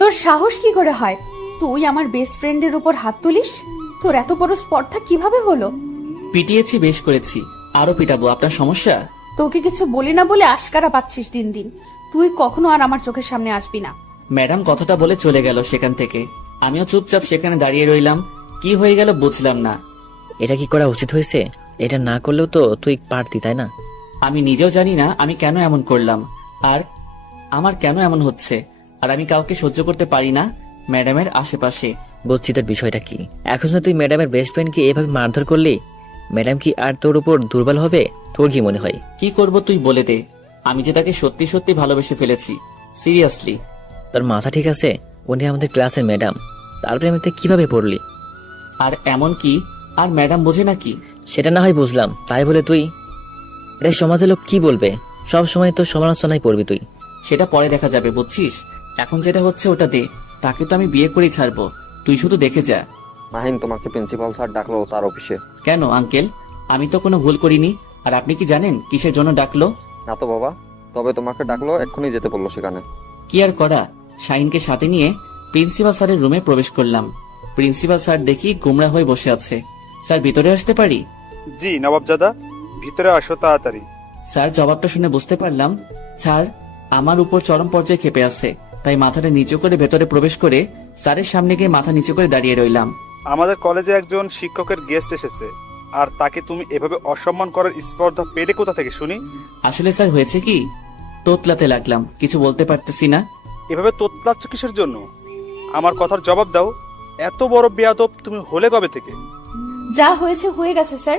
তোর সাহস কি করে হয় তুই আমার বেস্ট ফ্রেন্ডের উপর হাত তুলিস? তোর এত বড় স্পর্ধা কিভাবে হলো? পিটিয়েছি, বেশ করেছি, আরো পিটাবো। আপনার সমস্যা? তোকে কিছু বলি না বলে আশকারা পাচ্ছিস দিন দিন। তুই কখনো আর আমার চোখের সামনে আসবি না। ম্যাডাম কথাটা বলে চলে গেল সেখান থেকে। আমিও চুপচাপ সেখানে দাঁড়িয়ে রইলাম। কি হয়ে গেল বুঝলাম না। এটা কি করা উচিত হয়েছে? এটা না করলেও তো তুই পারতি, তাই না? আমি নিজেও জানি না আমি কেন এমন করলাম, আর আমার কেন এমন হচ্ছে। আর আমি কাউকে সহ্য করতে পারি না ম্যাডামের আশেপাশে। বুঝছি তোর বিষয়টা কি। এখন যদি তুই ম্যাডামের বেস্ট ফ্রেন্ডকে এভাবে মারধর করলি, ম্যাডাম কি আর তোর উপর দুর্বল হবে? তোর কি মনে হয়? কি করব তুই বলে দে। আমি যে তাকে সত্যি সত্যি ভালোবেসে ফেলেছি, সিরিয়াসলি। তোর মাথা ঠিক আছে? উনি আমাদের ক্লাসের ম্যাডাম, তারপরে আমি কিভাবে পড়লি? আর এমন কি আর ম্যাডাম বোঝে নাকি? সেটা না হয় বুঝলাম, তাই বলে তুই এটা সমাজের লোক কি বলবে? সব সময় তো সমালোচনায় পড়বি তুই। সেটা পরে দেখা যাবে, বুঝছিস? এখন যেটা হচ্ছে ওটা দে। তাকে তো আমি বিয়ে করেই ছাড়বো, তুই শুধু দেখে যা। মাহিন, তোমাকে প্রিন্সিপাল স্যার ডাকলো তার অফিসে। কেন আঙ্কেল? আমি তো কোনো ভুল করিনি। আর আপনি কি জানেন কিসের জন্য ডাকলো? না তো বাবা, তবে তোমাকে ডাকলো, এক্ষুনি যেতে বললো সেখানে। কি আর করা, শাহিনকে সাথে নিয়ে প্রিন্সিপাল স্যারের রুমে প্রবেশ করলাম। প্রিন্সিপাল স্যার দেখি গোমরা হয়ে বসে আছে। স্যার, ভিতরে আসতে পারি? জি নবাবজাদা, ভিতরে আসো তাড়াতাড়ি। স্যার, জবাবটা শুনে বুঝতে পারলাম স্যার আমার উপর চরম পর্যায়ে ক্ষেপে আছে। তাই মাথাটা নিচু করে ভেতরে প্রবেশ করে স্যারের সামনে গিয়ে মাথা নিচু করে দাঁড়িয়ে রইলাম। আমাদের কলেজে একজন শিক্ষকের গেস্ট এসেছে, আর তাকে তুমি এভাবে অসম্মান করার স্পর্ধা পেলে কোথা থেকে শুনি? আসলে স্যার হয়েছে কি, তোতলাতে লাগলাম, কিছু বলতে পারতেছি না। এভাবে তোতলাচ্ছ কিসের জন্য? আমার কথার জবাব দাও। এত বড় বেয়াদব তুমি হলে কবে থেকে? যা হয়েছে হয়ে গেছে স্যার,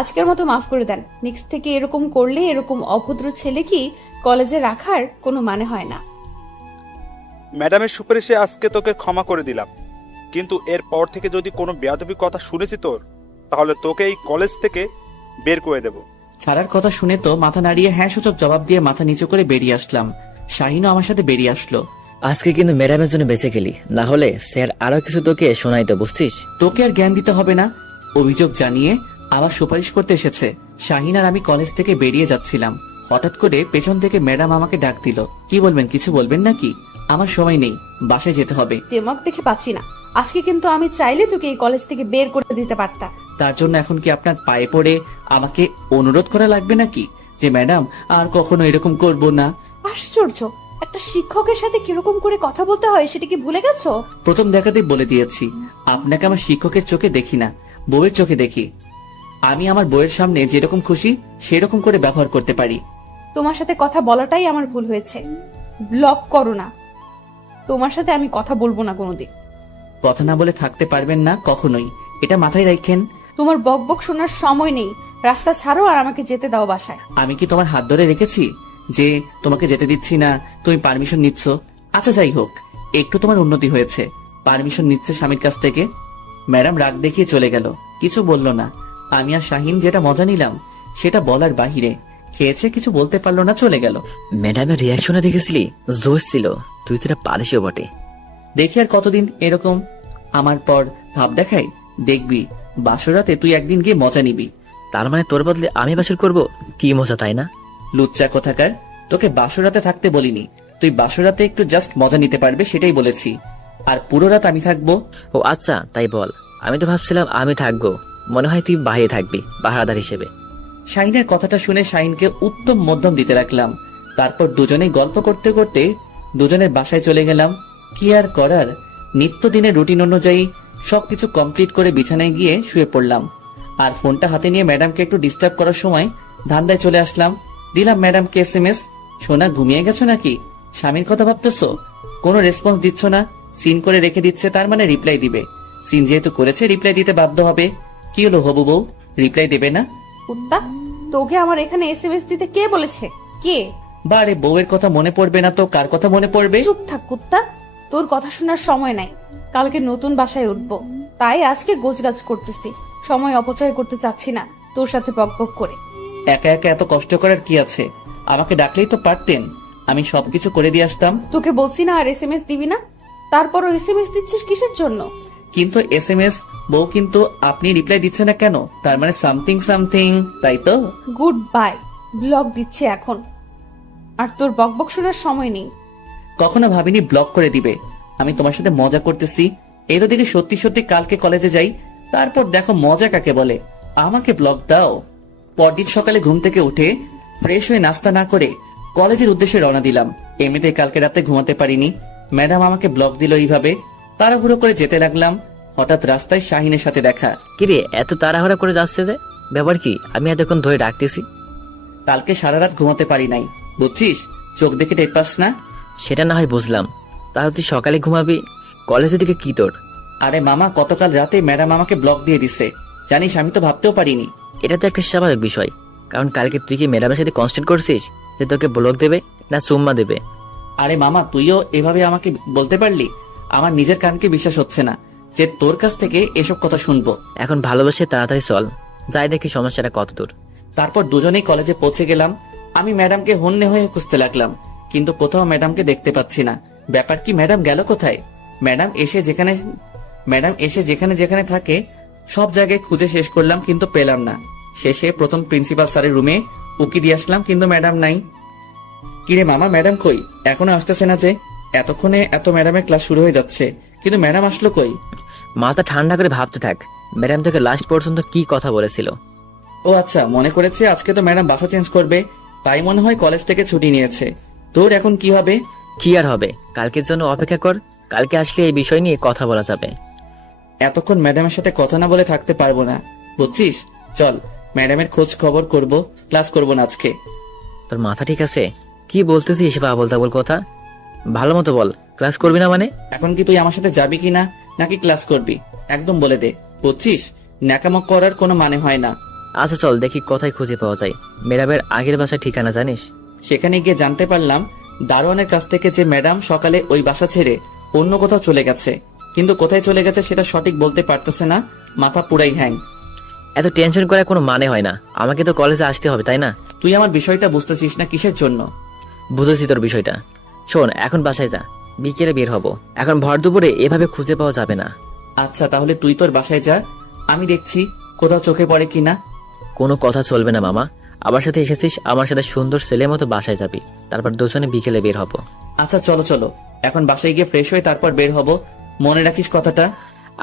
আজকের মতো মাফ করে দেন। নেক্সট থেকে এরকম করলে এরকম অভদ্র ছেলে কি কলেজে রাখার কোনো মানে হয় না। ম্যাডামের সুপারিশে আজকে তোকে ক্ষমা করে দিলাম, কিন্তু এরপর থেকে যদি কোনো বেয়াদবি কথা শুনেছি তোর, তাহলে তোকে এই কলেজ থেকে বের করে দেব। ছাড়ার কথা শুনে তো মাথা নাড়িয়ে হ্যাঁ সূচক জবাব দিয়ে মাথা নিচু করে বেরিয়ে আসলাম। শাহিনও আমার সাথে বেরিয়ে আসলো। আজকে কিন্তু ম্যাডামের জন্য বেঁচে গেলি, না হলে স্যার আরো কিছু তোকে শোনাইতো, বুঝছিস? তোকে আর জ্ঞান দিতে হবে না। অভিযোগ জানিয়ে আবার সুপারিশ করতে এসেছে। শাহিন আর আমি কলেজ থেকে বেরিয়ে যাচ্ছিলাম, হঠাৎ করে পেছন থেকে ম্যাডাম আমাকে ডাক দিল। কি বলবেন? কিছু বলবেন নাকি? আমার সময় নেই, বাসায় যেতে হবে। দেমাগ দেখে পাচ্ছি না। আজকে কিন্তু আমি চাইলে তোকে এই কলেজ থেকে বের করে দিতে পারতাম। তার জন্য এখন কি আপনার পায়ে পড়ে আমাকে অনুরোধ করা লাগবে নাকি যে ম্যাডাম আর কখনো এরকম করব না? আশ্চর্য, একটা শিক্ষকের সাথে কিরকম করে কথা বলতে হয় সেটা কি ভুলে গেছো? প্রথম দেখাতেই বলে দিয়েছি, আপনাকে আমার শিক্ষকের চোখে দেখি না, বউয়ের চোখে দেখি। আমি আমার বউয়ের সামনে যেরকম খুশি সেরকম করে ব্যবহার করতে পারি। তোমার সাথে কথা বলাটাই আমার ভুল হয়েছে। ব্লক করো না, তোমার সাথে আমি কথা বলবো না কোনোদিন। কথা না বলে থাকতে পারবেন না কখনোই, এটা মাথায় রাখেন। তোমার বকবক শোনার সময় নেই, রাস্তা ছাড়ো আর আমাকে যেতে দাও বাসায়। আমি কি তোমার হাত ধরে রেখেছি যে তোমাকে যেতে দিচ্ছি না, তুমি পারমিশন নিচ্ছ? আচ্ছা যাই হোক, একটু তোমার উন্নতি হয়েছে, পারমিশন নিচ্ছে স্বামীর কাছ থেকে। ম্যাডাম রাগ দেখিয়ে চলে গেল, কিছু বলল না। আমি আর শাহিন যেটা মজা নিলাম সেটা বলার বাহিরে। খেয়েছে, কিছু বলতে পারলো না, চলে গেল। ম্যাডামের রিয়াকশনে দেখেছিলি? জোশ ছিল, তুই তোরা পারিসও বটে। দেখি আর কতদিন এরকম আমার পর ভাব দেখাই। দেখবি বাসরাতে তুই একদিন গিয়ে মজা নিবি। তার মানে তোর বদলে আমি বাসর করব? কি মজা, তাই না? লুচ্চা কোথাকার, তোকে বাসরাতে থাকতে বলিনি। তুই বাসরাতে একটু জাস্ট মজা নিতে পারবে সেটাই বলেছি, আর পুরো রাত আমি থাকবো। ও আচ্ছা, তাই বল। আমি তো ভাবছিলাম আমি থাকবো, মনে হয় তুই বাইরে থাকবি পাহারাদার হিসেবে। শাহিনের কথাটা শুনে শাহিনকে উত্তম মধ্যম দিতে রাখলাম। তারপর দুজনেই গল্প করতে করতে দুজনের বাসায় চলে গেলাম। কি আর করার, নিত্যদিনের রুটিন অনুযায়ী সবকিছু কমপ্লিট করে বিছানায় গিয়ে শুয়ে পড়লাম। আর ফোনটা হাতে নিয়ে ম্যাডামকে একটু ডিস্টার্ব করার সময় ধান্দায় চলে আসলাম। দিলাম ম্যাডামকে SMS। সোনা, ঘুমিয়ে গেছো নাকি? স্বামীর কথা ভাবতেছো? কোনো রেসপন্স দিচ্ছ না, সিন করে রেখে দিচ্ছে, তার মানে রিপ্লাই দিবে। সিন যেহেতু করেছে রিপ্লাই দিতে বাধ্য হবে। কি হলো হবু বউ, রিপ্লাই দেবে না? কুত্তা, তোকে আমার এখানে SMS দিতে কে বলেছে? কে? বারে, বউয়ের কথা মনে পড়বে না তো কার কথা মনে পড়বে? চুপ থাক কুত্তা, তোর কথা শোনার সময় নাই। কালকে নতুন বাসায় উঠবো, তাই আজকে গোছগাছ করতেছি। সময় অপচয় করতে চাচ্ছি না তোর সাথে বকবক করে। একা একা এত কষ্ট করার কি আছে? আমাকে ডাকলেই তো পারতেন, আমি সবকিছু করে দিয়ে আসতাম। তোকে বলছি না আর SMS দিবি না, তারপরও SMS দিচ্ছিস কিসের জন্য? কিন্তু SMS বউ, কিন্তু আপনি রিপ্লাই দিচ্ছেন না কেন? তার মানে সামথিং সামথিং, তাই তো? গুড বাই, ব্লক দিচ্ছে এখন, আর তোর বকবক শোনার সময় নেই। কখনো ভাবিনি ব্লক করে দিবে। আমি তোমার সাথে মজা করতেছি, এই তো দেখি সত্যি সত্যি কালকে কলেজে যাই, তারপর দেখো মজা কাকে বলে। আমাকে ব্লক দাও। পরদিন সকালে ঘুম থেকে উঠে ফ্রেশ হয়ে নাস্তা না করে কলেজের উদ্দেশ্যে রওনা দিলাম। এমনিতে কালকে রাতে ঘুমাতে পারিনি, ম্যাডাম আমাকে ব্লক দিল এইভাবে। তাড়াহুড়ো করে যেতে লাগলাম, হঠাৎ রাস্তায় শাহিনের সাথে দেখা। কিরে, এত তাড়াহুড়া করে যাচ্ছে যে? ব্যাপার কি? আমি এতক্ষণ ধরে ডাকতেছি। কালকে সারা রাত ঘুমাতে পারি নাই, বুঝছিস? চোখ দেখে টের পাস না? সেটা না হয় বুঝলাম, তাহলে তুই সকালে ঘুমাবি, কলেজের দিকে কি তোর? আরে মামা, গতকাল রাতে ম্যাডাম আমাকে ব্লক দিয়ে দিছে, জানিস? আমি তো ভাবতেও পারিনি। এটা তো একটা স্বাভাবিক বিষয়, কারণ কালকে তুই কি ম্যাডামের সাথে কনস্ট্যান্ট করছিস? যে তোকে ব্লক দেবে না সুম্মা দেবে? আরে মামা, তুইও এভাবে আমাকে বলতে পারলি? আমার নিজের কানকে বিশ্বাস হচ্ছে না যে তোর কাছ থেকে এসব কথা শুনবো। এখন ভালোবাসে তাড়াতাড়ি চল, যাই দেখি সমস্যাটা কত দূর। তারপর দুজনেই কলেজে পৌঁছে গেলাম। আমি ম্যাডামকে হন্যে হয়ে খুঁজতে লাগলাম, কিন্তু কোথাও ম্যাডামকে দেখতে পাচ্ছি না। ব্যাপার কি, ম্যাডাম গেল কোথায়? ম্যাডাম এসে যেখানে যেখানে থাকে সব জায়গায় খুঁজে শেষ করলাম, কিন্তু পেলাম না। শেষে প্রথম প্রিন্সিপাল স্যারের রুমে উকি দিয়ে আসলাম, কিন্তু ম্যাডাম নাই। কিরে মামা, ম্যাডাম কই? এখনো আসতেছে না যে? এতক্ষণে এত ম্যাডামের ক্লাস শুরু হয়ে যাচ্ছে, কিন্তু ম্যাডাম আসলো কই? মাথা ঠান্ডা করে ভাবতে থাক, ম্যাডাম তোকে লাস্ট পর্যন্ত কি কথা বলেছিল। ও আচ্ছা, মনে করেছে আজকে তো ম্যাডাম বাসা চেঞ্জ করবে, তাই মনে হয় কলেজ থেকে ছুটি নিয়েছে। তোর এখন কি হবে? কি আর হবে, কালকের জন্য অপেক্ষা কর, কালকে আসলে এই বিষয় নিয়ে কথা বলা যাবে। এতক্ষণ ম্যাডামের সাথে কথা না বলে থাকতে পারবো না, বুঝছিস? চল, ম্যাডামের খোঁজ খবর করব, ক্লাস করবো না আজকে। তোর মাথা ঠিক আছে? কি বলতেছিস এসব আবল তাবল কথা? ভালো মতো বল, ক্লাস করবি না মানে? এখন কি তুই আমার সাথে যাবি কিনা, নাকি ক্লাস করবি একদম বলে দে, বুঝছিস? ন্যাকামো করার কোনো মানে হয় না। আচ্ছা চল দেখি কোথায় খুঁজে পাওয়া যায় ম্যাডামের আগের বাসার ঠিকানা জানিস? সেখানে গিয়ে জানতে পারলাম দারোয়ানের কাছ থেকে যে ম্যাডাম সকালে ওই বাসা ছেড়ে অন্য কোথাও চলে গেছে, কিন্তু কোথায় চলে গেছে সেটা সঠিক বলতে পারতেছে না। মাথা পুরাই হ্যাং। এত টেনশন করার কোনো মানে হয় না, আমাকে তো কলেজে আসতে হবে তাই না? তুই আমার বিষয়টা বুঝতেছিস না কিসের জন্য? বুঝেছি তোর বিষয়টা। শোন, এখন বাসায় যা, বিকেলে বের হব। এখন ভর দুপুরে এভাবে খুঁজে পাওয়া যাবে না। আচ্ছা তাহলে তুই তোর বাসায় যা, আমি দেখছি কোথাও চোখে পড়ে কিনা। কোনো কথা চলবে না মামা, আমার সাথে এসেছিস, আমার সাথে সুন্দর ছেলের মতো বাসায় যাবি, তারপর দুজনে বিকেলে বের হব। আচ্ছা চলো চলো, এখন বাসায় গিয়ে ফ্রেশ হয়ে তারপর বের হব, মনে রাখিস কথাটা।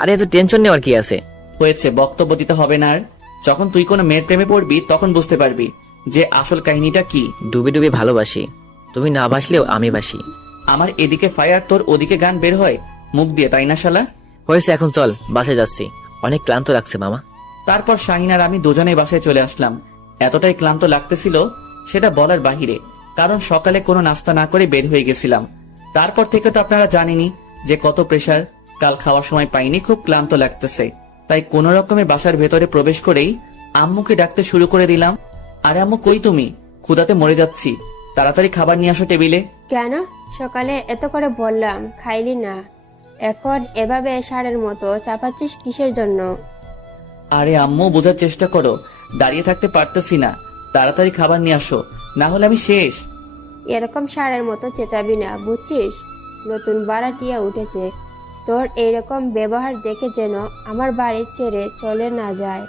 আরে এত টেনশন নেওয়ার কি আছে? হয়েছে, বক্তব্য দিতে হবে না আর। যখন তুই কোনো মেয়ের প্রেমে পড়বি তখন বুঝতে পারবি যে আসল কাহিনীটা কি। ডুবে ডুবে ভালোবাসি, তুমি না বাসলেও আমি বাসি। আমার এদিকে ফায়ার, তোর ওদিকে গান বের হয় মুখ দিয়ে, তাই না শালা? হয়েছে, এখন চল, বাসায় যাচ্ছি, অনেক ক্লান্ত লাগছে মামা। তারপর শাহিন আর আমি দুজনেই বাসায় চলে আসলাম। এতটাই ক্লান্ত লাগতেছিল সেটা বলার বাহিরে, কারণ সকালে কোনো নাস্তা না করে বের হয়ে গেছিলাম। তারপর থেকে তো আপনারা জানেনই যে কত প্রেসার। কাল খাওয়ার সময় পাইনি, খুব ক্লান্ত লাগতেছে, তাই কোন রকমে বাসার ভেতরে প্রবেশ করেই আম্মুকে ডাকতে শুরু করে দিলাম। আরে আম্মু কই তুমি? ক্ষুধাতে মরে যাচ্ছি, তাড়াতাড়ি খাবার নিয়ে আসো টেবিলে। কেন সকালে এত করে বললাম খাইলি না, এখন এভাবে ষাঁড়ের মতো চাপাচ্ছিস কিসের জন্য? আরে আম্মু বোঝার চেষ্টা করো, দাঁড়িয়ে থাকতে পারতেছি না, তাড়াতাড়ি খাবার নিয়ে আসো, না হলে আমি শেষ। এরকম ষাঁড়ের মতো চেঁচাবি না, বুঝছিস? নতুন ভাড়াটিয়া উঠেছে, তোর এইরকম ব্যবহার দেখে যেন আমার বাড়ি ছেড়ে চলে না যায়।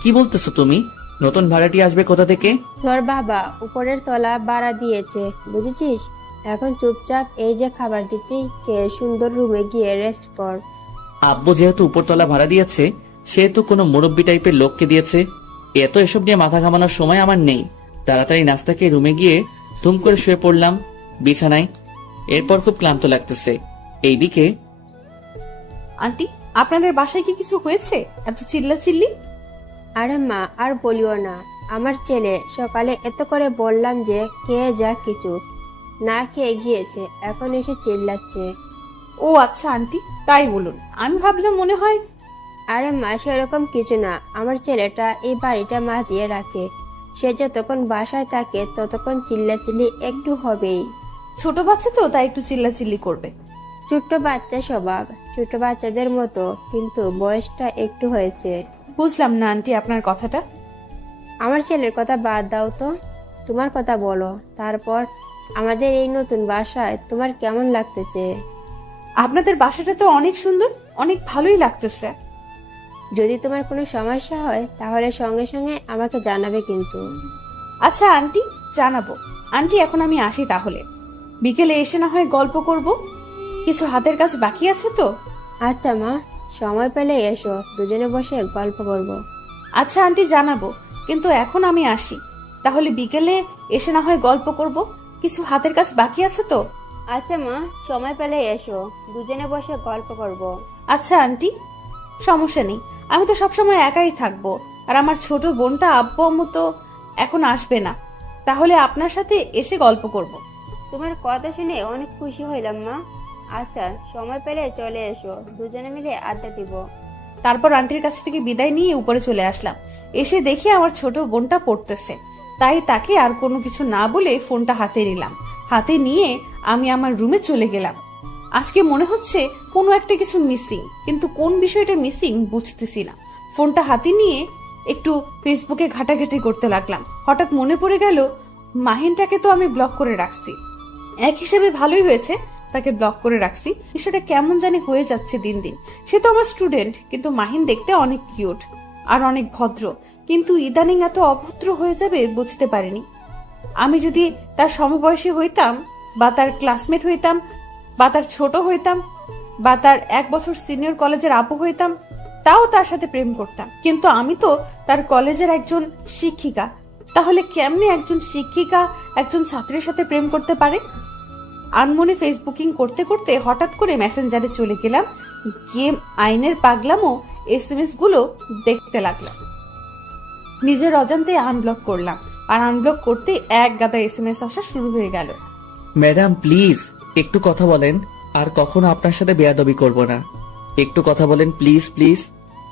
কি বলতেছো তুমি? নতুন ভাড়াটি আসবে কোথা থেকে? তোর বাবা উপরের তলা ভাড়া দিয়েছে, বুঝেছিস? এখন চুপচাপ এই যে খাবার দিচ্ছি, খেয়ে সুন্দর রুমে গিয়ে রেস্ট কর। আব্বু যেহেতু উপরতলা ভাড়া দিয়েছে, সেহেতু কোনো মুরব্বী টাইপের লোককে দিয়েছে। এত এসব নিয়ে মাথা ঘামানোর সময় আমার নেই। তাড়াতাড়ি নাস্তা খেয়ে রুমে গিয়ে ধুম করে শুয়ে পড়লাম বিছানায়। এরপর খুব ক্লান্ত লাগতেছে। এইদিকে আন্টি, আপনাদের বাসায় কি কিছু হয়েছে? এত চিল্লাচিল্লি? আরে মা, আর বলিও না, আমার ছেলে সকালে এত করে বললাম যে খেয়ে যা, কিছু না খেয়ে গিয়েছে, এখন এসে চিল্লাচ্ছে। ও আচ্ছা আন্টি, তাই বলুন, আমি ভাবলাম মনে হয়। আরে মা, সেরকম কিছু না, আমার ছেলেটা এই বাড়িটা মা দিয়ে রাখে, সে যতক্ষণ বাসায় থাকে ততক্ষণ চিল্লাচিল্লি একটু হবেই। ছোট বাচ্চা তো, তাই একটু চিল্লাচিল্লি করবে। ছোট্ট বাচ্চা স্বভাব, ছোট বাচ্চাদের মতো, কিন্তু বয়সটা একটু হয়েছে। বুঝলাম না আন্টি আপনার কথাটা। আমার ছেলের কথা বাদ দাও তো, তোমার কথা বলো। তারপর আমাদের এই নতুন বাসায় তোমার কেমন লাগতেছে? আপনাদের বাসাটা তো অনেক সুন্দর, অনেক ভালোই লাগতেছে। যদি তোমার কোনো সমস্যা হয় তাহলে সঙ্গে সঙ্গে আমাকে জানাবে কিন্তু। আচ্ছা আন্টি, জানাবো। আন্টি এখন আমি আসি তাহলে, বিকেলে এসে না হয় গল্প করব, কিছু হাতের কাজ বাকি আছে তো। আচ্ছা মা, সময় পেলে এসো, দুজনে বসে গল্প করব। আচ্ছা আন্টি, জানাবো, কিন্তু এখন আমি আসি, তাহলে বিকেলে এসে না হয় গল্প করব, কিছু হাতের কাজ বাকি আছে তো। আচ্ছা মা, সময় পেলে এসো, দুজনে বসে গল্প করব। আচ্ছা আন্টি, সমস্যা নেই, আমি তো সবসময় একাই থাকবো, আর আমার ছোট বোনটা আব্বু আম্মু তো এখন আসবে না, তাহলে আপনার সাথে এসে গল্প করব। তোমার কথা শুনে অনেক খুশি হইলাম মা। আচ্ছা, সময় পেলে চলে এসো, দুজনে মিলে আড্ডা দিব। তারপর আন্টির কাছ থেকে বিদায় নিয়ে উপরে চলে আসলাম। এসে দেখি আমার ছোট বোনটা পড়তেছে। তাই তাকে আর কোনো কিছু না বলে ফোনটা হাতে নিলাম। হাতে নিয়ে আমি আমার রুমে চলে গেলাম। আজকে মনে হচ্ছে কোনো একটা কিছু মিসিং, কিন্তু কোন বিষয়টা মিসিং বুঝতেছি না। ফোনটা হাতে নিয়ে একটু ফেসবুকে ঘাটাঘাটি করতে লাগলাম। হঠাৎ মনে পড়ে গেল মাহিনটাকে তো আমি ব্লক করে রাখছি। এক হিসেবে ভালোই হয়েছে তাকে ব্লক করে রাখছি। বিষয়টা কেমন জানি হয়ে যাচ্ছে দিন দিন। সে তো আমার স্টুডেন্ট, কিন্তু মাহিন দেখতে অনেক কিউট আর অনেক ভদ্র, কিন্তু ইদানিং এত অভদ্র হয়ে যাবে বুঝতে পারিনি। আমি যদি তার সমবয়সী হইতাম বা তার ক্লাসমেট হইতাম বা তার ছোট হইতাম বা তার 1 বছর সিনিয়র কলেজের আপু হইতাম, তাও তার সাথে প্রেম করতাম। কিন্তু আমি তো তার কলেজের একজন শিক্ষিকা। তাহলে কেমনে একজন শিক্ষিকা একজন ছাত্রের সাথে প্রেম করতে পারে? আনমনে ফেসবুকিং করতে করতে হঠাৎ করে মেসেঞ্জারে চলে গেলাম। গেম আইনের পাগলামো SMS গুলো দেখতে লাগলাম। নিজের অজান্তে আনব্লক করলাম, আর আনব্লক করতে এক গাদা SMS আসা শুরু হয়ে গেল। ম্যাডাম প্লিজ একটু কথা বলেন, আর কখনো আপনার সাথে বেয়াদবি করব না। একটু কথা বলেন প্লিজ, প্লিজ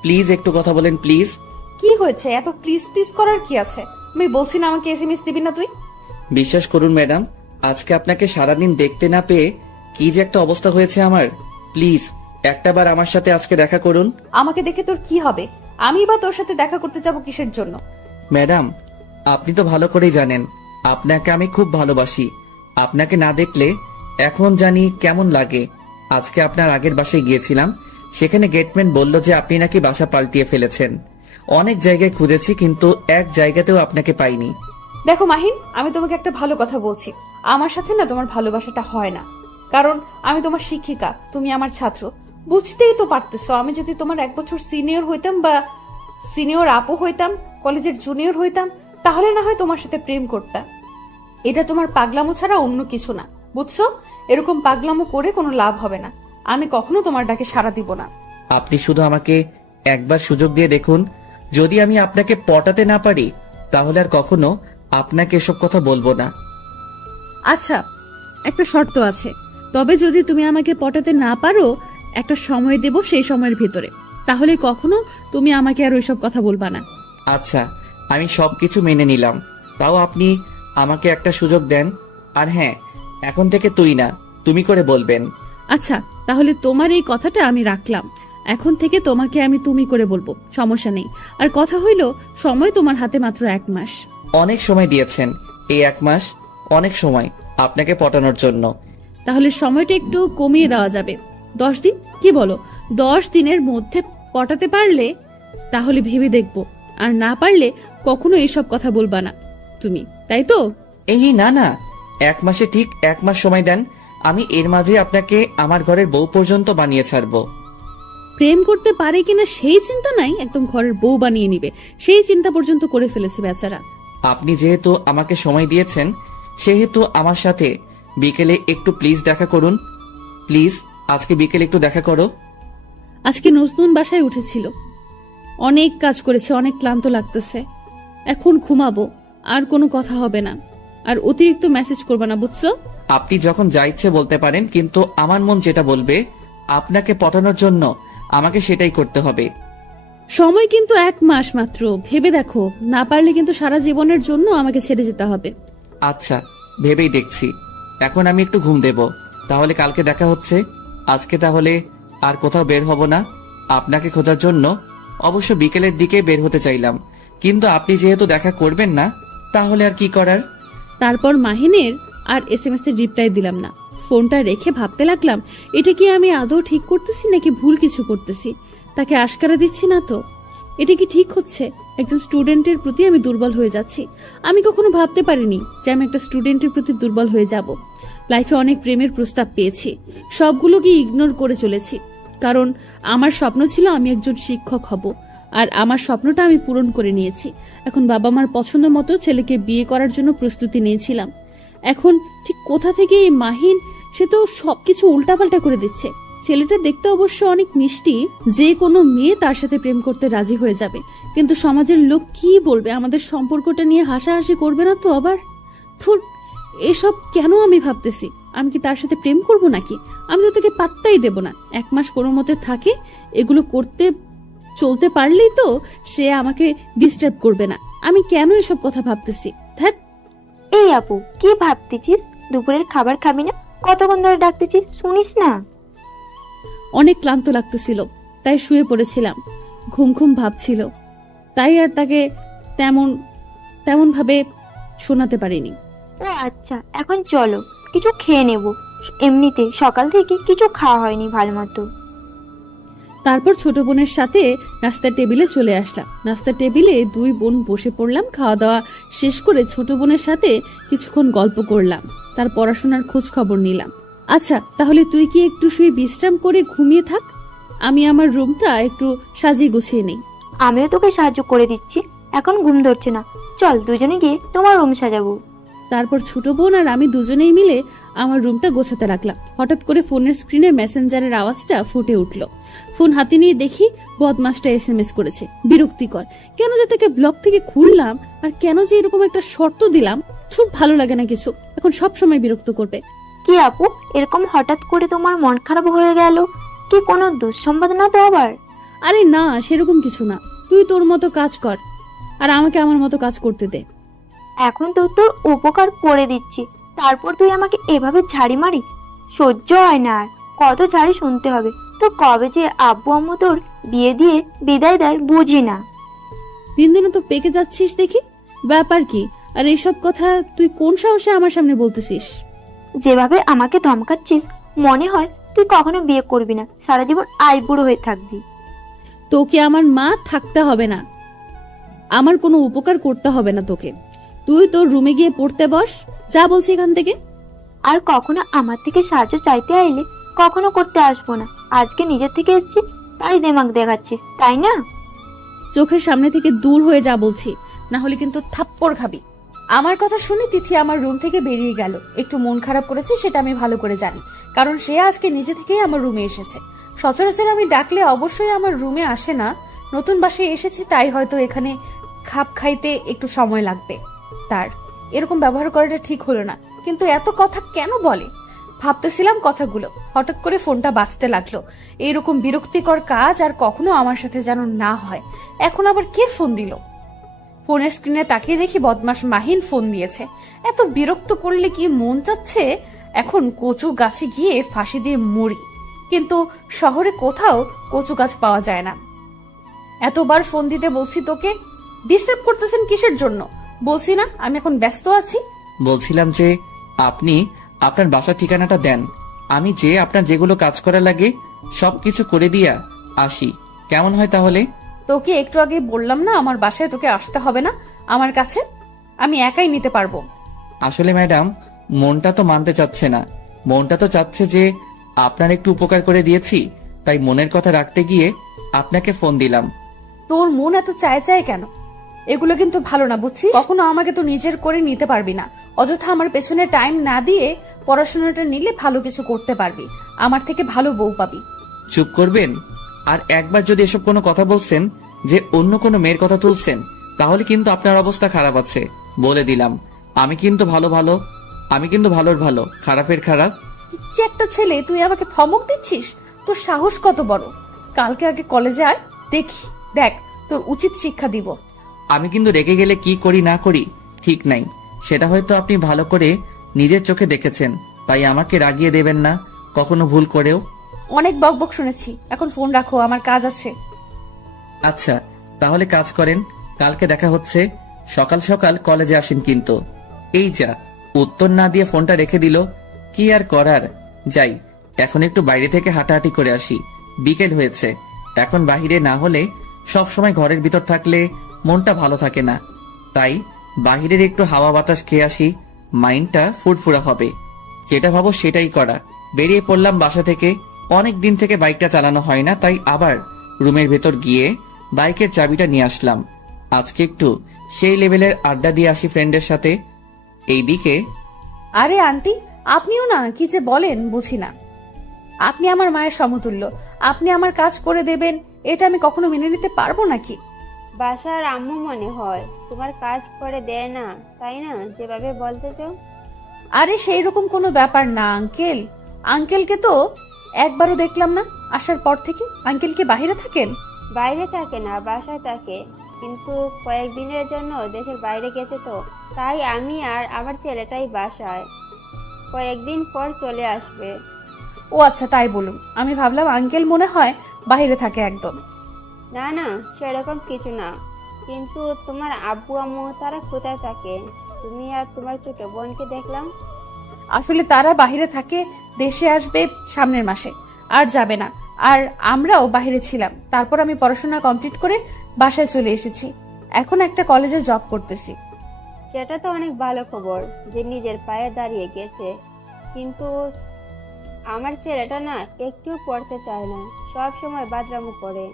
প্লিজ একটু কথা বলেন প্লিজ। কি হয়েছে? এত প্লিজ প্লিজ করার কি আছে? আমি বলছি না আমাকে SMS দিবি না তুই? বিশ্বাস করুন ম্যাডাম, আজকে আপনাকে সারাদিন দেখতে না পেয়ে কি যে একটা অবস্থা হয়েছে আমার। প্লিজ একটাবার আমার সাথে আজকে দেখা করুন। আমাকে দেখে তোর কি হবে? আমি বা তোর সাথে দেখা করতে যাব কিসের জন্য? ম্যাডাম আপনি তো ভালো করেই জানেন আপনাকে আমি খুব ভালোবাসি। আপনাকে না দেখলে এখন জানি কেমন লাগে। আজকে আপনার আগের বাসায় গিয়েছিলাম, সেখানে গেটম্যান বলল যে আপনি নাকি বাসা পাল্টিয়ে ফেলেছেন। অনেক জায়গায় খুঁজেছি কিন্তু এক জায়গাতেও আপনাকে পাইনি। দেখো মাহিন, আমি তোমাকে একটা ভালো কথা বলছি। আমার সাথে না তোমার ভালোবাসাটা হয় না, কারণ আমি তোমার শিক্ষিকা, তুমি আমার ছাত্র। বুঝতেই তো পারতেছো, আমি যদি তোমার 1 বছর সিনিয়র হইতাম বা সিনিয়র আপু হইতাম, কলেজের জুনিয়র হইতাম, তাহলে না হয় তোমার সাথে প্রেম করতাম। এটা তোমার পাগলামো ছাড়া অন্য কিছু না, বুঝছো? এরকম পাগলামো করে কোনো লাভ হবে না। আমি কখনো তোমার ডাকে সাড়া দিব না। আপনি শুধু আমাকে একবার সুযোগ দিয়ে দেখুন, যদি আমি আপনাকে পটাতে না পারি তাহলে আর কখনো আপনাকে এসব কথা বলবো না। আচ্ছা, একটা শর্ত আছে। তবে যদি তুমি আমাকে পটাতে না পারো, একটা সময় দেব, সেই সময়ের ভিতরে, তাহলে কখনো তুমি আমাকে আর ওইসব কথা বলবা না। আচ্ছা, আমি সবকিছু মেনে নিলাম, তাও আপনি আমাকে একটা সুযোগ দেন। আর হ্যাঁ, এখন থেকে তুই না তুমি করে বলবেন। আচ্ছা, তাহলে তোমার এই কথাটা আমি রাখলাম। এখন থেকে তোমাকে আমি তুমি করে বলবো, সমস্যা নেই। আর কথা হইল, সময় তোমার হাতে মাত্র 1 মাস। অনেক সময় দিয়েছেন, এই 1 মাস অনেক সময় আপনাকে পটানোর জন্য। তাহলে সময়টা একটু কমিয়ে দেওয়া যাবে, 10 দিন, কি বলো? 10 দিনের মধ্যে পটাতে পারলে তাহলে ভেবে দেখবো, আর না পারলে কখনো এইসব কথা বলবা না তুমি, তাই তো? এই না না, 1 মাসে ঠিক 1 মাস সময় দেন, আমি এর মাঝে আপনাকে আমার ঘরের বউ পর্যন্ত বানিয়ে ছাড়বো। প্রেম করতে পারে কিনা সেই চিন্তা নাই, একদম ঘরের বউ বানিয়ে নিবে সেই চিন্তা পর্যন্ত করে ফেলেছে বেচারা। আপনি যেহেতু আমাকে সময় দিয়েছেন, সেহেতু আমার সাথে বিকেলে একটু প্লিজ দেখা করুন। প্লিজ আজকে বিকেলে একটু দেখা করো। আজকে নতুন বাসায় উঠেছিল, অনেক কাজ করেছে, অনেক ক্লান্ত লাগতেছে। এখন ঘুমাবো, আর কোনো কথা হবে না। আর অতিরিক্ত মেসেজ করবে না, বুঝছো? আপনি যখন যা ইচ্ছে বলতে পারেন, কিন্তু আমার মন যেটা বলবে আপনাকে পটানোর জন্য আমাকে সেটাই করতে হবে। সময় কিন্তু 1 মাস মাত্র, ভেবে দেখো। না পারলে কিন্তু সারা জীবনের জন্য আমাকে ছেড়ে যেতে হবে। আচ্ছা, ভেবেই দেখছি। এখন আমি একটু ঘুম দেব, তাহলে কালকে দেখা হচ্ছে। আজকে তাহলে আর কোথাও বের হব না আপনাকে খোঁজার জন্য। অবশ্য বিকেলের দিকে বের হতে চাইলাম, কিন্তু আপনি যেহেতু দেখা করবেন না, তাহলে আর কি করার। তারপর মাহিনের আর SMS এর রিপ্লাই দিলাম না। ফোনটা রেখে ভাবতে লাগলাম, এটা কি আমি আদৌ ঠিক করতেছি নাকি ভুল কিছু করতেছি? তাকে আশকারা দিচ্ছি না তো? এটা কি ঠিক হচ্ছে? একজন স্টুডেন্টের প্রতি আমি দুর্বল হয়ে যাচ্ছি। আমি কখনো ভাবতে পারিনি যে আমি একটা স্টুডেন্টের প্রতি দুর্বল হয়ে যাব। লাইফে অনেক প্রেমের প্রস্তাব পেয়েছি, সবগুলোকে ইগনোর করে চলেছি, কারণ আমার স্বপ্ন ছিল আমি একজন শিক্ষক হব। আর আমার স্বপ্নটা আমি পূরণ করে নিয়েছি। এখন বাবা মার পছন্দ মতো ছেলেকে বিয়ে করার জন্য প্রস্তুতি নিয়েছিলাম। এখন ঠিক কোথা থেকে এই মাহিন, সে তো সবকিছু উল্টাপাল্টা করে দিচ্ছে। ছেলেটা দেখতে অবশ্য অনেক মিষ্টি, যে কোনো মেয়ে তার সাথে প্রেম করতে রাজি হয়ে যাবে, কিন্তু সমাজের লোক কি বলবে? আমাদের সম্পর্কটা নিয়ে হাসাহাসি করবে না তো আবার? থুর, এসব কেন আমি ভাবতেছি? আমি কি তার সাথে প্রেম করব নাকি? আমি তো তাকে পাত্তাই দেব না। 1 মাস কোনো মতে থাকে, এগুলো করতে চলতে পারলেই তো সে আমাকে ডিস্টার্ব করবে না। আমি কেন এসব কথা ভাবতেছি? এই আপু, কি ভাবতেছিস? দুপুরের খাবার খাবি না? কতক্ষণ ধরে ডাকতেছিস, শুনিস না? অনেক ক্লান্ত লাগতেছিল, তাই শুয়ে পড়েছিলাম। ঘুম ঘুম ভাবছিল, তাই আর তাকে তেমন ভাবে শোনাতে পারিনি। ও আচ্ছা, এখন চলো কিছু খেয়ে নেব। এমনিতে সকাল থেকে কিছু খাওয়া হয়নি ভালো মতো। তারপর ছোট বোনের সাথে নাস্তার টেবিলে চলে আসলাম। নাস্তার টেবিলে দুই বোন বসে পড়লাম। খাওয়া দাওয়া শেষ করে ছোট বোনের সাথে কিছুক্ষণ গল্প করলাম, তার পড়াশোনার খোঁজ খবর নিলাম। আচ্ছা, তাহলে তুই কি একটু শুয়ে বিশ্রাম করে ঘুমিয়ে থাক, আমি আমার রুমটা একটু সাজিয়ে গুছিয়ে নেই। আমিও তোকে সাহায্য করে দিচ্ছি, এখন ঘুম ধরছে না, চল দুজনে গিয়ে তোমার রুম সাজাবো। তারপর ছোট বোন আর আমি দুজনেই মিলে আমার রুমটা গোছাতে লাগলাম। হঠাৎ করে ফোনের স্ক্রিনে মেসেঞ্জারের আওয়াজটা ফুটে উঠল। ফোন হাতে নিয়ে দেখি বদমাসটা SMS করেছে। বিরক্তিকর, কেন যে তাকে ব্লগ থেকে খুললাম আর কেন যে এরকম একটা শর্ত দিলাম, খুব ভালো লাগে না কিছু। এখন সব সময় বিরক্ত করবে। কি আপু, এরকম হঠাৎ করে তোমার মন খারাপ হয়ে গেল? কি কোনো দুঃসংবাদ না তো আবার? আরে না, সেরকম কিছু না। তুই তোর মতো কাজ কর আর আমাকে আমার মতো কাজ করতে দে। এখন তো তোর উপকার করে দিচ্ছি, তারপর তুই আমাকে এভাবে ঝাড়ি মারিস? সহ্য হয় না আর। কত ঝাড়ি শুনতে হবে? তো কবে যে আব্বু আম্মু তোর বিয়ে দিয়ে বিদায় দেয় বুঝি না। দিন দিন তো পেকে যাচ্ছিস দেখি, ব্যাপার কি? আর এইসব কথা তুই কোন সাহসে আমার সামনে বলতেছিস? যেভাবে আমাকে ধমকাচ্ছিস, মনে হয় তুই কখনো বিয়ে করবি না, সারা জীবন আইবুড়ো হয়ে থাকবি। তোকে আমার মা থাকতে হবে না, আমার কোনো উপকার করতে হবে না তোকে। তুই তোর রুমে গিয়ে পড়তে বস, যা বলছি এখান থেকে। আর কখনো আমার থেকে সাহায্য চাইতে আইলে কখনো করতে আসবো না। আজকে নিজের থেকে এসছি, তাই দেমাগ দেখাচ্ছিস, তাই না? চোখের সামনে থেকে দূর হয়ে যা বলছি, না হলে কিন্তু থাপ্পড় খাবি। আমার কথা শুনে তিথি আমার রুম থেকে বেরিয়ে গেল। একটু মন খারাপ করেছে সেটা আমি ভালো করে জানি, কারণ সে আজকে নিজে থেকেই আমার রুমে এসেছে। সচরাচর আমি ডাকলে অবশ্যই আমার রুমে আসে না। নতুন বাসায় এসেছে, তাই হয়তো এখানে খাপ খাইতে একটু সময় লাগবে তার। এরকম ব্যবহার করাটা ঠিক হলো না, কিন্তু এত কথা কেন বলে? ভাবতেছিলাম কথাগুলো, হঠাৎ করে ফোনটা বাজতে লাগলো। এইরকম বিরক্তিকর কাজ আর কখনো আমার সাথে যেন না হয়। এখন আবার কে ফোন দিল? ফোনের স্ক্রিনে তাকিয়ে দেখি বদমাস মাহিন ফোন দিয়েছে। এত বিরক্ত করলে কি মন চাচ্ছে এখন কচু গাছে গিয়ে ফাঁসি দিয়ে মরি, কিন্তু শহরে কোথাও কচু গাছ পাওয়া যায় না। এতবার ফোন দিতে বলছি তোকে, ডিস্টার্ব করতেছেন কিসের জন্য? বলছি না আমি এখন ব্যস্ত আছি। বলছিলাম যে আপনি আপনার বাসার ঠিকানাটা দেন, আমি যে আপনার যেগুলো কাজ করা লাগে সবকিছু করে দিয়া আসি, কেমন হয় তাহলে? তোকে একটু আগে বললাম না আমার বাসায় তোকে আসতে হবে না, আমার কাছে আমি একাই নিতে পারবো। আসলে ম্যাডাম, মনটা তো মানতে চাচ্ছে না। মনটা তো চাচ্ছে যে আপনার একটু উপকার করে দিয়েছি, তাই মনের কথা রাখতে গিয়ে আপনাকে ফোন দিলাম। তোর মন এত চায় চায় কেন? এগুলো কিন্তু ভালো না, বুঝছিস? কখনো আমাকে তো নিজের করে নিতে পারবি না। অযথা আমার পেছনে টাইম না দিয়ে পড়াশোনাটা নিলে ভালো কিছু করতে পারবি, আমার থেকে ভালো বউ পাবি। চুপ করবেন? আর একবার যদি এসব কোনো কথা বলছেন যে অন্য কোনো মেয়ের কথা তুলছেন, তাহলে কিন্তু আপনার অবস্থা খারাপ আছে, বলে দিলাম। আমি কিন্তু ভালোর ভালো, খারাপের খারাপ। ইচ্ছে একটা ছেলে, তুই আমাকে ধমক দিচ্ছিস? তোর সাহস কত বড়! কালকে আগে কলেজে আয়, দেখ তোর উচিত শিক্ষা দিব। আমি কিন্তু রেগে গেলে কি করি না করি ঠিক নাই, সেটা হয়তো আপনি ভালো করে নিজের চোখে দেখেছেন, তাই আমাকে রাগিয়ে দেবেন না কখনো ভুল করেও। অনেক বকবক শুনেছি, এখন ফোন রাখো, আমার কাজ আছে। আচ্ছা, তাহলে কাজ করেন, কালকে দেখা হচ্ছে। সকাল সকাল কলেজে আসেন কিন্তু। এই যা, উত্তর না দিয়ে ফোনটা রেখে দিল। কি আর করার, যাই এখন একটু বাইরে থেকে হাঁটাহাঁটি করে আসি। বিকেল হয়েছে, এখন বাহিরে না হলে সব সময় ঘরের ভিতর থাকলে মনটা ভালো থাকে না, তাই বাহিরের একটু হাওয়া বাতাস খেয়ে আসি, মাইন্ডটা ফুরফুরা হবে। যেটা ভাবো সেটাই করা। বেরিয়ে পড়লাম বাসা থেকে। অনেক দিন থেকে বাইকটা চালানো হয় না, তাই আবার রুমের ভেতর গিয়ে বাইকের চাবিটা নিয়ে আসলাম। আজকে একটু সেই লেভেলের আড্ডা দিয়ে আসি ফ্রেন্ডের সাথে। এইদিকে, আরে আন্টি, আপনিও না কি যে বলেন বুঝি না। আপনি আমার মায়ের সমতুল্য, আপনি আমার কাজ করে দেবেন, এটা আমি কখনো মেনে নিতে পারবো নাকি? বাসার আম্মু মনে হয় তোমার কাজ করে দেয় না, তাই না যেভাবে বলতেছো? আরে সেই রকম কোনো ব্যাপার না আঙ্কেল। আঙ্কেলকে তো একবারও দেখলাম না আসার পর থেকে। আঙ্কেল কি বাইরে থাকেন? বাইরে থাকে না, বাসায় থাকে। কিন্তু কয়েকদিনের জন্য দেশের বাইরে গেছে, তো তাই আমি আর আমার ছেলেটাই বাসায়। কয়েকদিন পর চলে আসবে। ও আচ্ছা, তাই বলুন। আমি ভাবলাম আঙ্কেল মনে হয় বাইরে থাকে একদম। না না, সেরকম কিছু না। কিন্তু তোমার আব্বু আম্মু তারা কোথায় থাকে? তুমি আর তোমার ছোট বোনকে দেখলাম। আসলে তারা বাইরে থাকে, দেশে আসবে সামনের মাসে, আর যাবে না। আর আমরাও বাইরে ছিলাম, তারপর আমি পড়াশোনা কমপ্লিট করে বাসায় চলে এসেছি। এখন একটা কলেজে জব করতেছি। সেটা তো অনেক ভালো খবর যে নিজের পায়ে দাঁড়িয়ে গেছে, কিন্তু আমার ছেলেটা না একটু পড়তে চায় না, সব সময় বাদরামু করে।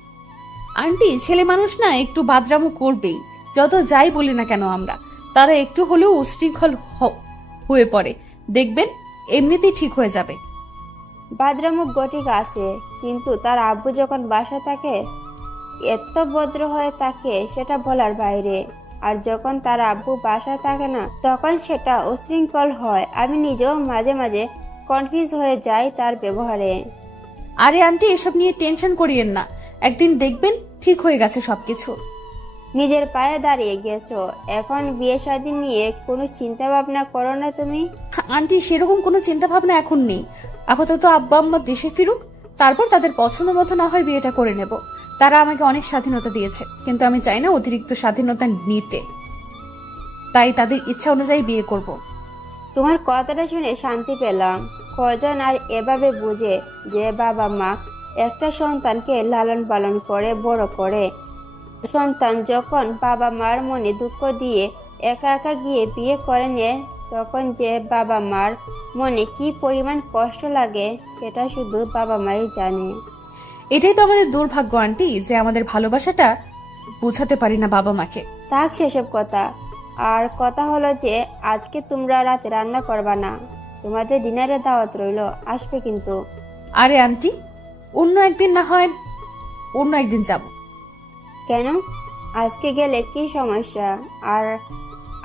আন্টি, ছেলে মানুষ না একটু বাদরামো করবেই, যত যাই বলি না কেন আমরা। তারা একটু হলেও উশৃঙ্খল হয়ে পড়ে, দেখবেন এমনিতেই ঠিক হয়ে যাবে। বাদরামু গটিক আছে, কিন্তু তার আব্বু যখন বাসা থাকে এত ভদ্র হয়ে থাকে সেটা বলার বাইরে। আর যখন তার আব্বু বাসায় থাকে না, তখন সেটা উশৃঙ্খল হয়। আমি নিজেও মাঝে মাঝে কনফিউজ হয়ে যাই তার ব্যবহারে। আরে আন্টি, এসব নিয়ে টেনশন করিয়েন না, একদিন দেখবেন ঠিক হয়ে গেছে সবকিছু। নিজের পায়ে দাঁড়িয়ে গেছো, এখন বিয়ে শাদী নিয়ে কোনো চিন্তা ভাবনা করো না তুমি? আন্টি, সেরকম কোনো চিন্তা ভাবনা এখন নেই। আপাতত আব্বা আম্মা দেশে ফিরুক, তারপর তাদের পছন্দ মতো না হয় বিয়েটা করে নেব। তারা আমাকে অনেক স্বাধীনতা দিয়েছে, কিন্তু আমি চাই না অতিরিক্ত স্বাধীনতা নিতে, তাই তাদের ইচ্ছা অনুযায়ী বিয়ে করব। তোমার কথাটা শুনে শান্তি পেলাম। কজন আর এভাবে বুঝে যে বাবা মা একটা সন্তানকে লালন পালন করে বড় করে। সন্তান যখন বাবা মার মনে দুঃখ দিয়ে একা একা গিয়ে বিয়ে করে নেয়, তখন যে বাবা মার মনে কি পরিমাণ কষ্ট লাগে সেটা শুধু বাবা মাই জানে। এটাই তো আমাদের দুর্ভাগ্য আন্টি, যে আমাদের ভালোবাসাটা বোঝাতে পারি না বাবা মাকে। থাক সেসব কথা। আর কথা হলো যে আজকে তোমরা রাতে রান্না করবা না, তোমাদের ডিনারের দাওয়াত রইল, আসবে কিন্তু। আরে আন্টি, অন্য একদিন না হয় অন্য একদিন যাব। কেন? আজকে গেলে কি সমস্যা? আর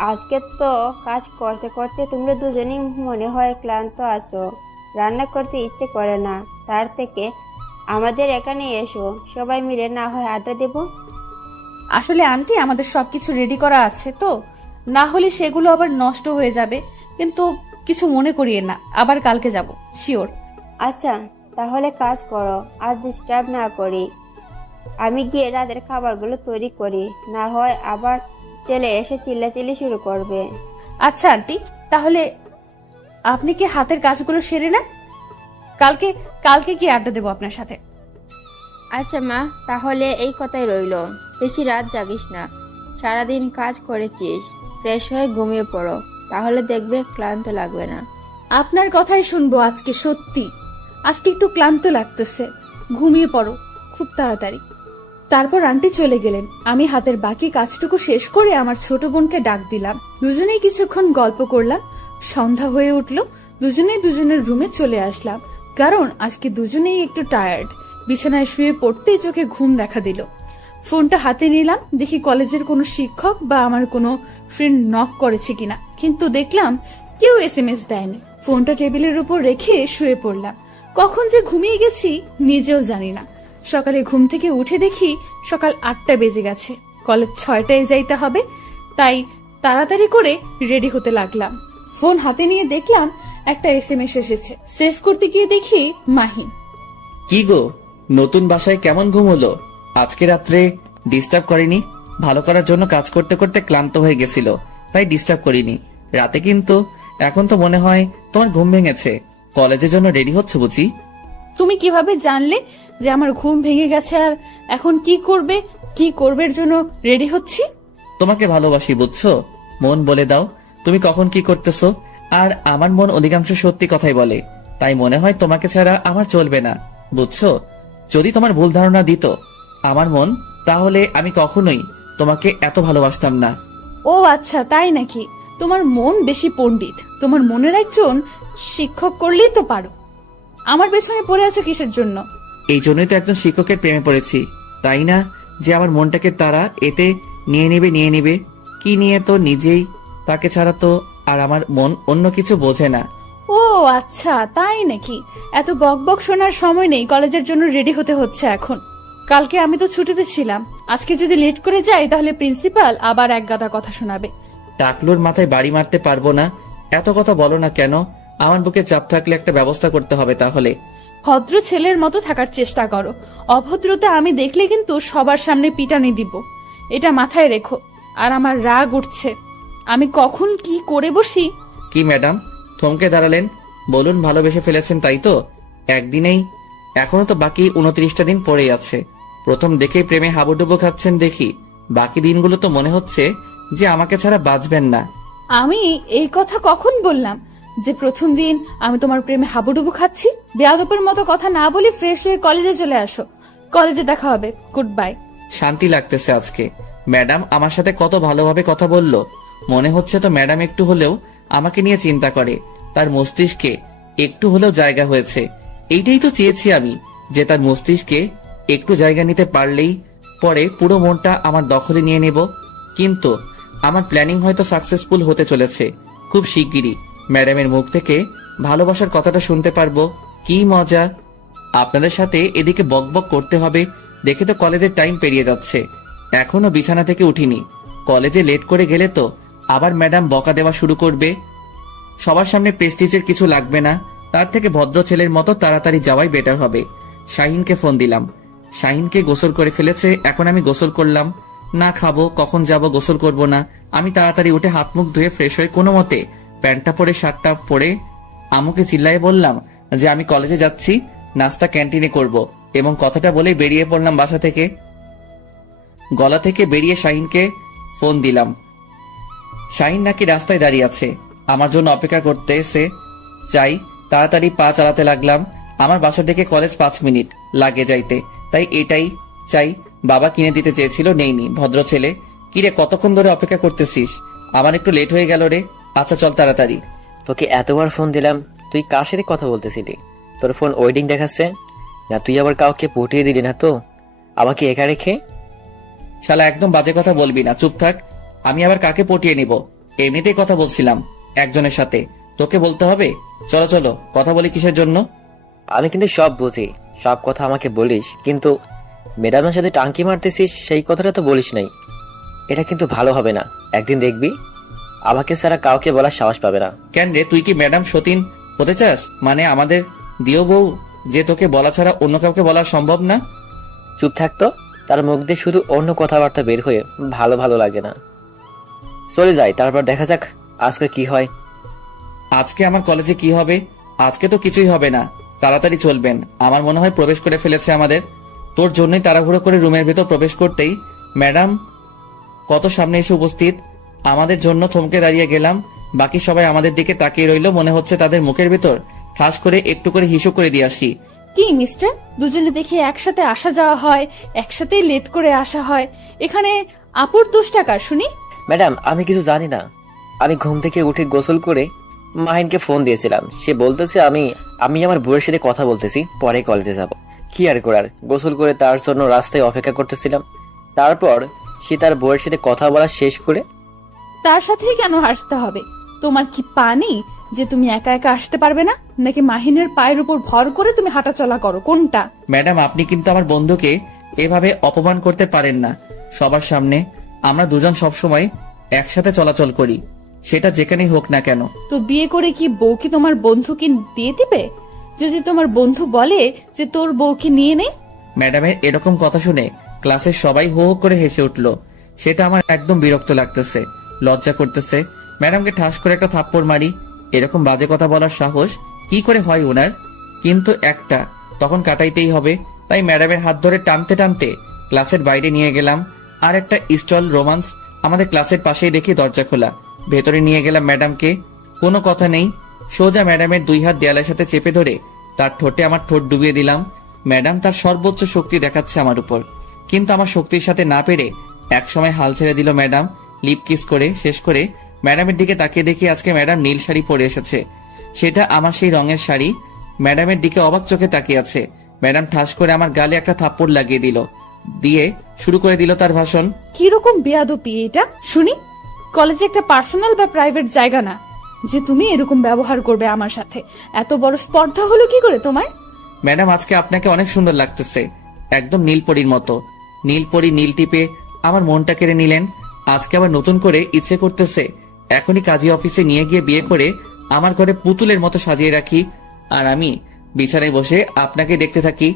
আজকে তো কাজ করতে করতে তোমরা দুজনেই মনে হয় ক্লান্ত আছো, রান্না করতে ইচ্ছে করে না। তার থেকে আমাদের এখানে এসো, সবাই মিলে না হয় আড্ডা দেব। আসলে আন্টি, আমাদের সবকিছু রেডি করা আছে তো, না হলে সেগুলো আবার নষ্ট হয়ে যাবে। কিন্তু কিছু মনে করিয়ে না, আবার কালকে যাব শিওর। আচ্ছা, তাহলে কাজ করো, আর ডিস্টার্ব না করি। আমি গিয়ে রাতের খাবারগুলো তৈরি করি, না হয় আবার ছেলে এসে চিল্লাচিল্লি শুরু করবে। আচ্ছা আন্টি, তাহলে আপনি কি হাতের কাজগুলো সেরে নেন, কালকে কি আড্ডা দেবো আপনার সাথে। আচ্ছা মা, তাহলে এই কথাই রইল। বেশি রাত জাগিস না, সারাদিন কাজ করেছিস, ফ্রেশ হয়ে ঘুমিয়ে পড়ো, তাহলে দেখবে ক্লান্ত লাগবে না। আপনার কথাই শুনবো আজকে। সত্যি আজকে একটু ক্লান্ত লাগতেছে, ঘুমিয়ে পড়ো খুব তাড়াতাড়ি। তারপর আন্টি চলে গেলেন। আমি হাতের বাকি কাজটুকু শেষ করে আমার ছোট বোনকে ডাক দিলাম। দুজনেই কিছুক্ষণ গল্প করলাম। সন্ধ্যা হয়ে উঠলো, দুজনেই দুজনের রুমে চলে আসলাম, কারণ আজকে দুজনেই একটু টায়ার্ড। বিছানায় শুয়ে পড়তেই চোখে ঘুম দেখা দিল। ফোনটা হাতে নিলাম, দেখি কলেজের কোনো শিক্ষক বা আমার কোনো ফ্রেন্ড নক করেছে কিনা, কিন্তু দেখলাম কেউ SMS দেয়নি। ফোনটা টেবিলের উপর রেখে শুয়ে পড়লাম। কখন যে ঘুমিয়ে গেছি নিজেও জানি না। সকালে ঘুম থেকে উঠে দেখি সকাল 8টা বেজে গেছে, কলেজ 6টায় যাইতে হবে, তাই তাড়াতাড়ি করে রেডি হতে লাগলাম। ফোন হাতে নিয়ে দেখলাম একটা SMS এসেছে। সেভ করতে গিয়ে দেখি মাহিন। কি গো, নতুন বাসায় কেমন ঘুম হলো? আজকে রাত্রে ডিস্টার্ব করিনি? ভালো করার জন্য কাজ করতে করতে ক্লান্ত হয়ে গেছিল, তাই ডিস্টার্ব করিনি রাতে। কিন্তু এখন তো মনে হয় তোমার ঘুম ভেঙেছে। কলেজের জন্য রেডি হচ্ছে বুঝি? তুমি কিভাবে জানলে যে আমার ঘুম ভেঙে গেছে আর এখন কি করবে জন্য রেডি হচ্ছি? তোমাকে ভালোবাসি বুঝছো, মন বলে দাও তুমি কখন কি করতেছো। আর আমার মন অধিকাংশ সত্যি কথাই বলে, তাই মনে হয় তোমাকে ছাড়া আমার চলবে না বুঝছো। যদি তোমার ভুল ধারণা দিত আমার মন, তাহলে আমি কখনোই তোমাকে এত ভালোবাসতাম না। ও আচ্ছা, তাই নাকি? তোমার মন বেশি পণ্ডিত, তোমার মনের একজন শিক্ষক করলেই তো পারো। আমার পেছনে পড়ে আছো কিসের জন্য? এই জন্যই তো একজন শিক্ষকের প্রেমে পড়েছি, তাই না? যে আমার মনটাকে তারা এতে নিয়ে নিবে কি নিয়ে তো নিজেই, তাকে ছাড়া তো আর আমার মন অন্য কিছু বোঝে না। ও আচ্ছা, তাই নাকি? এত বকবক শোনার সময় নেই, কলেজের জন্য রেডি হতে হচ্ছে এখন। কালকে আমি তো ছুটিতে ছিলাম, আজকে যদি লেট করে যাই তাহলে প্রিন্সিপাল আবার এক গাদা কথা শোনাবে। টাকলুর মাথায় বাড়ি মারতে পারবো না, এত কথা বলো না কেন? আমার বুকে চাপ থাকলে একটা ব্যবস্থা করতে হবে। তাহলে ভদ্র ছেলের মতো থাকার চেষ্টা করো, অভদ্রতা আমি দেখলে কিন্তু সবার সামনে পিটানি দিব, এটা মাথায় রেখো। আর আমার রাগ উঠছে, আমি কখন কি করে বসি। কি ম্যাডাম থমকে দাঁড়ালেন? বলুন, ভালোবেসে ফেলেছেন তাই তো? একদিনেই? এখনো তো বাকি 29টা দিন পড়েই আছে। প্রথম দেখেই প্রেমে হাবুডুবু খাচ্ছেন দেখি, বাকি দিনগুলো তো মনে হচ্ছে যে আমাকে ছাড়া বাঁচবেন না। আমি এই কথা কখন বললাম যে প্রথম দিন আমি তোমার প্রেমে হাবুডুবু খাচ্ছি? বেয়াদবের মতো কথা না বলে ফ্রেশ হয়ে কলেজে চলে আসো, কলেজে দেখা হবে। Good bye. শান্তি লাগতেছে আজকে। ম্যাডাম আমার সাথে কত ভালোভাবে কথা বললো। মনে হচ্ছে তো ম্যাডাম একটু হলেও আমাকে নিয়ে চিন্তা করে, তার মস্তিষ্কে একটু হলেও জায়গা হয়েছে। এইটাই তো চেয়েছি আমি, যে তার মস্তিষ্কে একটু জায়গা নিতে পারলেই পরে পুরো মনটা আমার দখলে নিয়ে নেব। কিন্তু আমার প্ল্যানিং হয়তো সাকসেসফুল হতে চলেছে। খুব শিগগিরই ম্যাডামের মুখ থেকে ভালোবাসার কথাটা শুনতে পারবো। কি মজা! আপনাদের সাথে এদিকে বকবক করতে হবে দেখে তো কলেজের টাইম পেরিয়ে যাচ্ছে, এখনো বিছানা থেকে উঠিনি। কলেজে লেট করে গেলে তো আবার ম্যাডাম বকা দেওয়া শুরু করবে। সবার সামনে প্রেস্টিজের কিছু লাগবে না, তার থেকে ভদ্র ছেলের মতো তাড়াতাড়ি যাওয়াই বেটার হবে। শাহিনকে ফোন দিলাম। শাহিনকে গোসল করে ফেলেছে, এখন আমি গোসল করলাম না। খাবো কখন, যাব গোসল করব না। আমি তাড়াতাড়ি উঠে হাত মুখ ধুয়ে ফ্রেশ হয়ে কোনো মতে প্যান্টটা পরে শার্টটা পরে আম্মুকে চিল্লায়ে বললাম যে আমি কলেজে যাচ্ছি, নাস্তা ক্যান্টিনে করব, এবং কথাটা বলে বেরিয়ে পড়লাম বাসা থেকে। গলা থেকে বেরিয়ে শাহিনকে ফোন দিলাম। শাহিন নাকি রাস্তায় দাঁড়িয়ে আছে, আমার জন্য অপেক্ষা করতেছে। চাই তাড়াতাড়ি পা চালাতে লাগলাম। আমার বাসা থেকে কলেজ 5 মিনিট লাগে যাইতে, তাই এটাই চাই। বাবা কিনে দিতে চেয়েছিল, নেইনি। ভদ্র ছেলে। কিরে কতক্ষণ ধরে অপেক্ষা করতেছিস? আমার একটু লেট হয়ে গেল রে। আচ্ছা চল তাড়াতাড়ি। তোকে এতবার ফোন দিলাম, তুই কার সাথে কথা বলতেছিলি? তোর ফোন ওয়েটিং দেখাচ্ছে না? তুই আবার কাউকে পটিয়ে দিলি না তো আমাকে একা রেখে? শালা একদম বাজে কথা বলবি না, চুপ থাক। আমি আবার কাকে পটিয়ে নিব? এমনিতেই কথা বলছিলাম একজনের সাথে, তোকে বলতে হবে? চলো চলো, কথা বলি কিসের জন্য? আমি কিন্তু সব বুঝি, সব কথা আমাকে বলিস, কিন্তু ম্যাডামের সাথে টাঙ্কি মারতেছিস সেই কথাটা তো বলিস নাই। এটা কিন্তু ভালো হবে না। একদিন দেখবি আমাকে ছাড়া কাউকে বলার সাহস পাবে না। কেন রে, তুই কি ম্যাডাম সতীন হতে চাস? মানে আমাদের দিও বউ যে তোকে বলা ছাড়া অন্য কাউকে বলা সম্ভব না? চুপ থাকতো, তার মুখ দিয়ে শুধু অন্য কথাবার্তা বের হয়ে ভালো ভালো লাগে না। চলে যাই, তারপর দেখা যাক আজকে কি হয়। আজকে আমার কলেজে কি হবে? আজকে তো কিছুই হবে না, তাড়াতাড়ি চলবেন। আমার মনে হয় প্রবেশ করে ফেলেছে আমাদের। তোর জন্যই তাড়াহুড়ো করে রুমের ভেতর প্রবেশ করতেই ম্যাডাম কত সামনে এসে উপস্থিত। আমাদের জন্য থমকে দাঁড়িয়ে গেলাম। বাকি সবাই আমাদের দিকে তাকিয়ে রইল, মনে হচ্ছে তাদের মুখের ভেতর ঠাস করে একটু করে হিসু করে দিয়ে আসি। কি মিস্টার, দুজনে দেখে একসাথে আসা যাওয়া হয়, একসাথেই লেট করে আসা হয়, এখানে আপুর দোষ টাকার শুনি? ম্যাডাম আমি কিছু জানি না। আমি ঘুম থেকে উঠে গোসল করে মাহিনকে ফোন দিয়েছিলাম, সে বলতেছে আমি আমার বউয়ের সাথে কথা বলতেছি, পরে কলেজে যাব। কি আর করার, গোসল করে তার জন্য রাস্তায় অপেক্ষা করতেছিলাম। তারপর সে তার বউয়ের সাথে কথা বলা শেষ করে। তার সাথেই কেন আসতে হবে? তোমার কি পানি যে তুমি একা একা আসতে পারবে না, নাকি মাহিনের পায়ের উপর ভর করে তুমি হাঁটাচলা করো? কোনটা? ম্যাডাম আপনি কিন্তু আমার বন্ধুকে এভাবে অপমান করতে পারেন না সবার সামনে। আমরা দুজন সবসময় একসাথে চলাচল করি, সেটা যেখানেই হোক না কেন। তো বিয়ে করে কি বউকে তোমার বন্ধুকে দিয়ে দিবে? যদি তোমার বন্ধু বলে যে তোর বউকে নিয়ে নে? ম্যাডামের এরকম কথা শুনে ক্লাসের সবাই হো হো করে হেসে উঠলো। সেটা আমার একদম বিরক্ত লাগতেছে, লজ্জা করতেছে। ম্যাডামকে ঠাস করে একটা থাপ্পড় মারি। এরকম বাজে কথা বলার সাহস কি করে হয় ওনার? কিন্তু একটা তখন কাটাইতেই হবে, তাই ম্যাডামের হাত ধরে টানতে টানতে ক্লাসের বাইরে নিয়ে গেলাম। আর একটা স্টল রোমান্স আমাদের ক্লাসের পাশেই দেখি দরজা খোলা। ভেতরে নিয়ে গেলাম ম্যাডামকে। কোনো কথা নেই, সোজা ম্যাডামের 2 হাত দেয়ালের সাথে চেপে ধরে তার ঠোঁটে আমার ঠোঁট ডুবিয়ে দিলাম। ম্যাডাম তার সর্বোচ্চ শক্তি দেখাচ্ছে আমার উপর, কিন্তু আমার শক্তির সাথে না পেরে একসময় হাল ছেড়ে দিল ম্যাডাম। লিপ কিস করে শেষ করে ম্যাডামের দিকে তাকিয়ে দেখি আজকে ম্যাডাম নীল শাড়ি পরে এসেছে। সেটা আমার সেই রঙের শাড়ি। ম্যাডামের দিকে অবাক চোখে তাকিয়ে আছে। ম্যাডাম ঠাস করে আমার গালে একটা থাপ্পড় লাগিয়ে দিল, দিয়ে শুরু করে দিল তার ভাষণ। কিরকম বেয়াদবি এটা শুনি? কলেজে একটা পার্সোনাল বা প্রাইভেট জায়গা না যে তুমি এরকম ব্যবহার করবে আমার সাথে। এত বড় স্পর্ধা হলো কি করে তোমার? ম্যাডাম আজকে আপনাকে অনেক সুন্দর লাগতেছে, একদম নীলপরীর মতো। নীল পরি নীল টিপে আমার মনটা কেড়ে নিলেন। আজকে আবার নতুন করে ইচ্ছে করতেছে এখনই কাজী অফিসে নিয়ে গিয়ে বিয়ে করে আমার ঘরে পুতুলের মতো সাজিয়ে রাখি, আর আমি বিছানায় বসে আপনাকে দেখতে থাকি।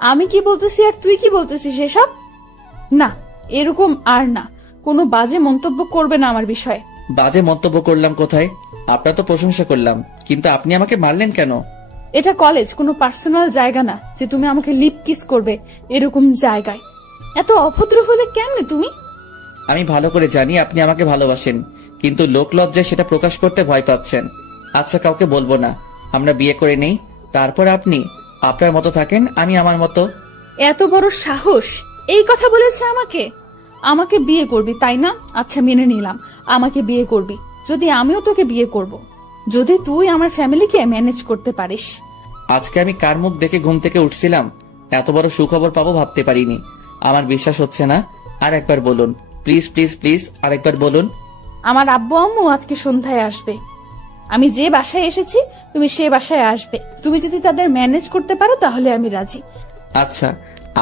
আমি কি বলতেছি আর তুই কি বলতেছিস এসব? না, এরকম আর না, কোনো বাজে মন্তব্য করবে না আমার বিষয়ে। বাজে মন্তব্য করলাম কোথায়? আপনার তো প্রশংসা করলাম, কিন্তু আপনি আমাকে মারলেন কেন? এটা কলেজ, কোনো পার্সোনাল জায়গা না যে তুমি আমাকে লিপ কিস করবে এরকম জায়গায়। এত অভদ্র হলে কেমনে তুমি? আমি ভালো করে জানি আপনি আমাকে ভালোবাসেন, কিন্তু লোক লজ্জায় সেটা প্রকাশ করতে ভয় পাচ্ছেন। আচ্ছা, কাউকে বলবো না, আমরা বিয়ে করে নেই, তারপর আপনি আপনার মতো থাকেন, আমি আমার মতো। এত বড় সাহস! এই কথা বলেছে আমাকে? আমাকে বিয়ে করবি তাই না? আচ্ছা, মেনে নিলাম আমাকে বিয়ে করবি। যদি আমিও তোকে বিয়ে করব, যদি তুই আমার ফ্যামিলিকে ম্যানেজ করতে পারিস। আজকে আমি কার মুখ দেখে ঘুম থেকে উঠছিলাম, এত বড় সুখবর পাবো ভাবতে পারিনি। আমার বিশ্বাস হচ্ছে না, আর একবার বলুন প্লিজ প্লিজ প্লিজ, আরেকবার বলুন। আমার আব্বু আম্মু আজকে সন্ধ্যায় আসবে। আমি যে বাসায় এসেছি তুমি সে বাসায় আসবে। তুমি যদি তাদের ম্যানেজ করতে পারো তাহলে আমি রাজি। আচ্ছা,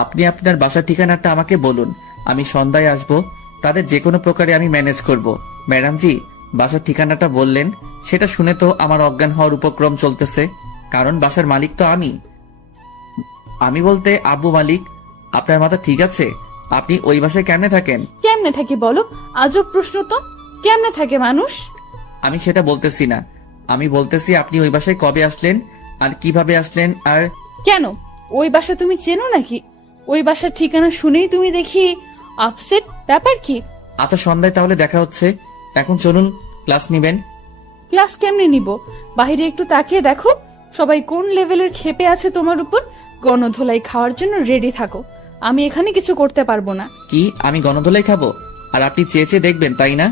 আপনি আপনার বাসার ঠিকানাটা আমাকে বলুন, আমি সন্ধ্যায় আসব, তাদের যে কোনো প্রকারে আমি ম্যানেজ করব। ম্যাডাম জি, বাসার ঠিকানাটা বললেন, সেটা শুনে তো আমার অজ্ঞান হওয়ার উপক্রম চলতেছে, কারণ বাসার মালিক তো আমি বলতে আব্বু মালিক। আপনার মাথা ঠিক আছে? আপনি ওই বাসায় কেমনে থাকেন? কেমনে থাকি বলো? আজব প্রশ্ন তো। কেমনে থাকে মানুষ? আমি সেটা বলতেছি না, আমি বলতেছি আপনি ওই বাসায় কবে আসলেন আর কিভাবে আসলেন। আর কেন, ওই বাসা তুমি চেনো নাকি? ওই বাসার ঠিকানা শুনেই তুমি দেখি আপসেট, ব্যাপার কি? আচ্ছা, সন্ধ্যায় তাহলে দেখা হচ্ছে, এখন চলুন ক্লাস নিবেন। ক্লাস কেমনে নিব? বাহিরে একটু তাকিয়ে দেখো সবাই কোন লেভেলের ক্ষেপে আছে তোমার উপর। গণধোলাই খাওয়ার জন্য রেডি থাকো, আমি এখানে কিছু করতে পারবো না। কি আমি গণধোলাই খাবো আর আপনি চেয়ে চেয়ে দেখবেন, তাই না?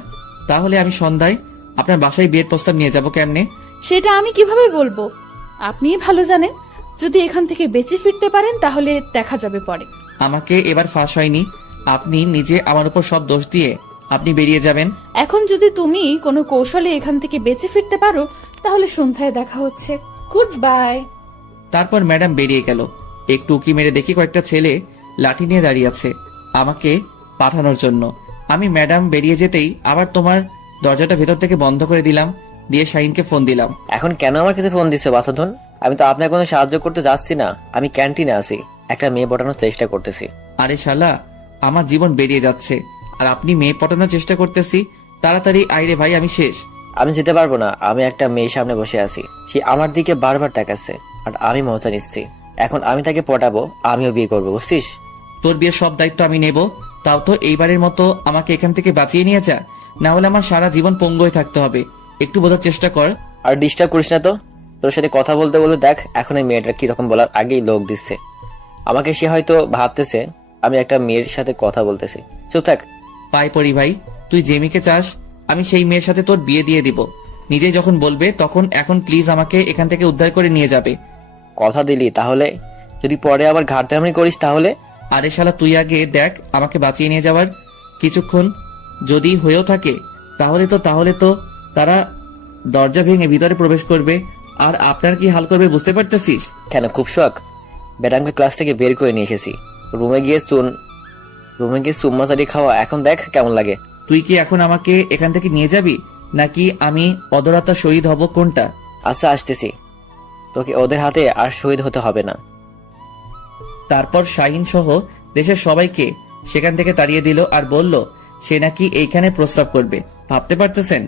তাহলে আমি সন্ধ্যায় আপনার বাসায় বিয়ের প্রস্তাব নিয়ে যাব কেমনে? সেটা আমি কিভাবে বলবো? আপনিই ভালো জানেন। যদি এখান থেকে বেঁচে ফিরতে পারেন তাহলে দেখা যাবে পরে। আমাকে এবার ফাঁস হয়নি, আপনি নিজে আমার উপর সব দোষ দিয়ে আপনি বেরিয়ে যাবেন। এখন যদি তুমি কোনো কৌশলে এখান থেকে বেঁচে ফিরতে পারো তাহলে সন্ধ্যায় দেখা হচ্ছে। Good bye. তারপর ম্যাডাম বেরিয়ে গেল। একটু উকি মেরে দেখি কয়েকটা ছেলে লাঠি নিয়ে দাঁড়িয়ে আছে আমাকে পাঠানোর জন্য। আমি ম্যাডাম বেরিয়ে যেতেই আবার তোমার দরজাটা ভেতর থেকে বন্ধ করে দিলাম, দিয়ে শাহিনকে ফোন দিলাম। এখন কেন আমার কাছে ফোন দিচ্ছে বাসাধন? আমি তো আপনার কোনো সাহায্য করতে যাচ্ছি না, আমি ক্যান্টিনে আছি, একটা মেয়ে পটানোর চেষ্টা করতেছি। আরে শালা, আমার জীবন বেরিয়ে যাচ্ছে আর আপনি মেয়ে পটানোর চেষ্টা করতেছি? তাড়াতাড়ি আইরে ভাই, আমি শেষ। আমি যেতে পারবো না, আমি একটা মেয়ের সামনে বসে আছি, সে আমার দিকে বারবার তাকাচ্ছে আর আমি মজা নিচ্ছি। এখন আমি তাকে পটাবো, আমিও বিয়ে করবো, বুঝছিস? তোর বিয়ের সব দায়িত্ব আমি নেব, তাও তো এইবারের মতো আমাকে এখান থেকে বাঁচিয়ে নিয়ে যা, না হলে আমার সারা জীবন পঙ্গু হয়ে থাকতে হবে। একটু বোঝার চেষ্টা কর। আর ডিস্টার্ব করিস না তো। তোর সাথে কথা বলতে বলতে দেখ এখন এই মেয়েটা কিরকম বলার আগেই লোক দিচ্ছে আমাকে। সে হয়তো ভাবতেছে আমি একটা মেয়ের সাথে কথা বলতেছি। চুপ থাক। পায়ে পড়ি ভাই, তুই যে মেয়েকে চাস আমি সেই মেয়ের সাথে তোর বিয়ে দিয়ে দিব। নিজে যখন বলবে তখন, এখন প্লিজ আমাকে এখান থেকে উদ্ধার করে নিয়ে যাবে। কথা দিলি, তাহলে যদি পরে আবার ঘাটতামনি করিস তাহলে? আরে শালা, তুই আগে দেখ আমাকে বাঁচিয়ে নিয়ে যাওয়ার কিছুক্ষণ যদি হয়েও থাকে তাহলে তো তারা দরজা ভেঙে ভিতরে প্রবেশ করবে, আর আপনার কি হাল করবে বুঝতে পারতেছিস? কেন, খুব শখ? ম্যাডামকে ক্লাস থেকে বের করে নিয়ে এসেছি, রুমে গিয়ে চুম্মাচারি খাওয়া, এখন দেখ কেমন লাগে। তুই কি এখন আমাকে এখান থেকে নিয়ে যাবি, নাকি আমি অদরাতা শহীদ হব, কোনটা? আচ্ছা, আসতেছি, তোকে ওদের হাতে আর শহীদ হতে হবে না। তারপর শাহিন সহ দেশের সবাইকে সেখান থেকে তাড়িয়ে দিল আর বলল সে নাকি এইখানে প্রস্তাব করবে। ভাবতে পারতেছেন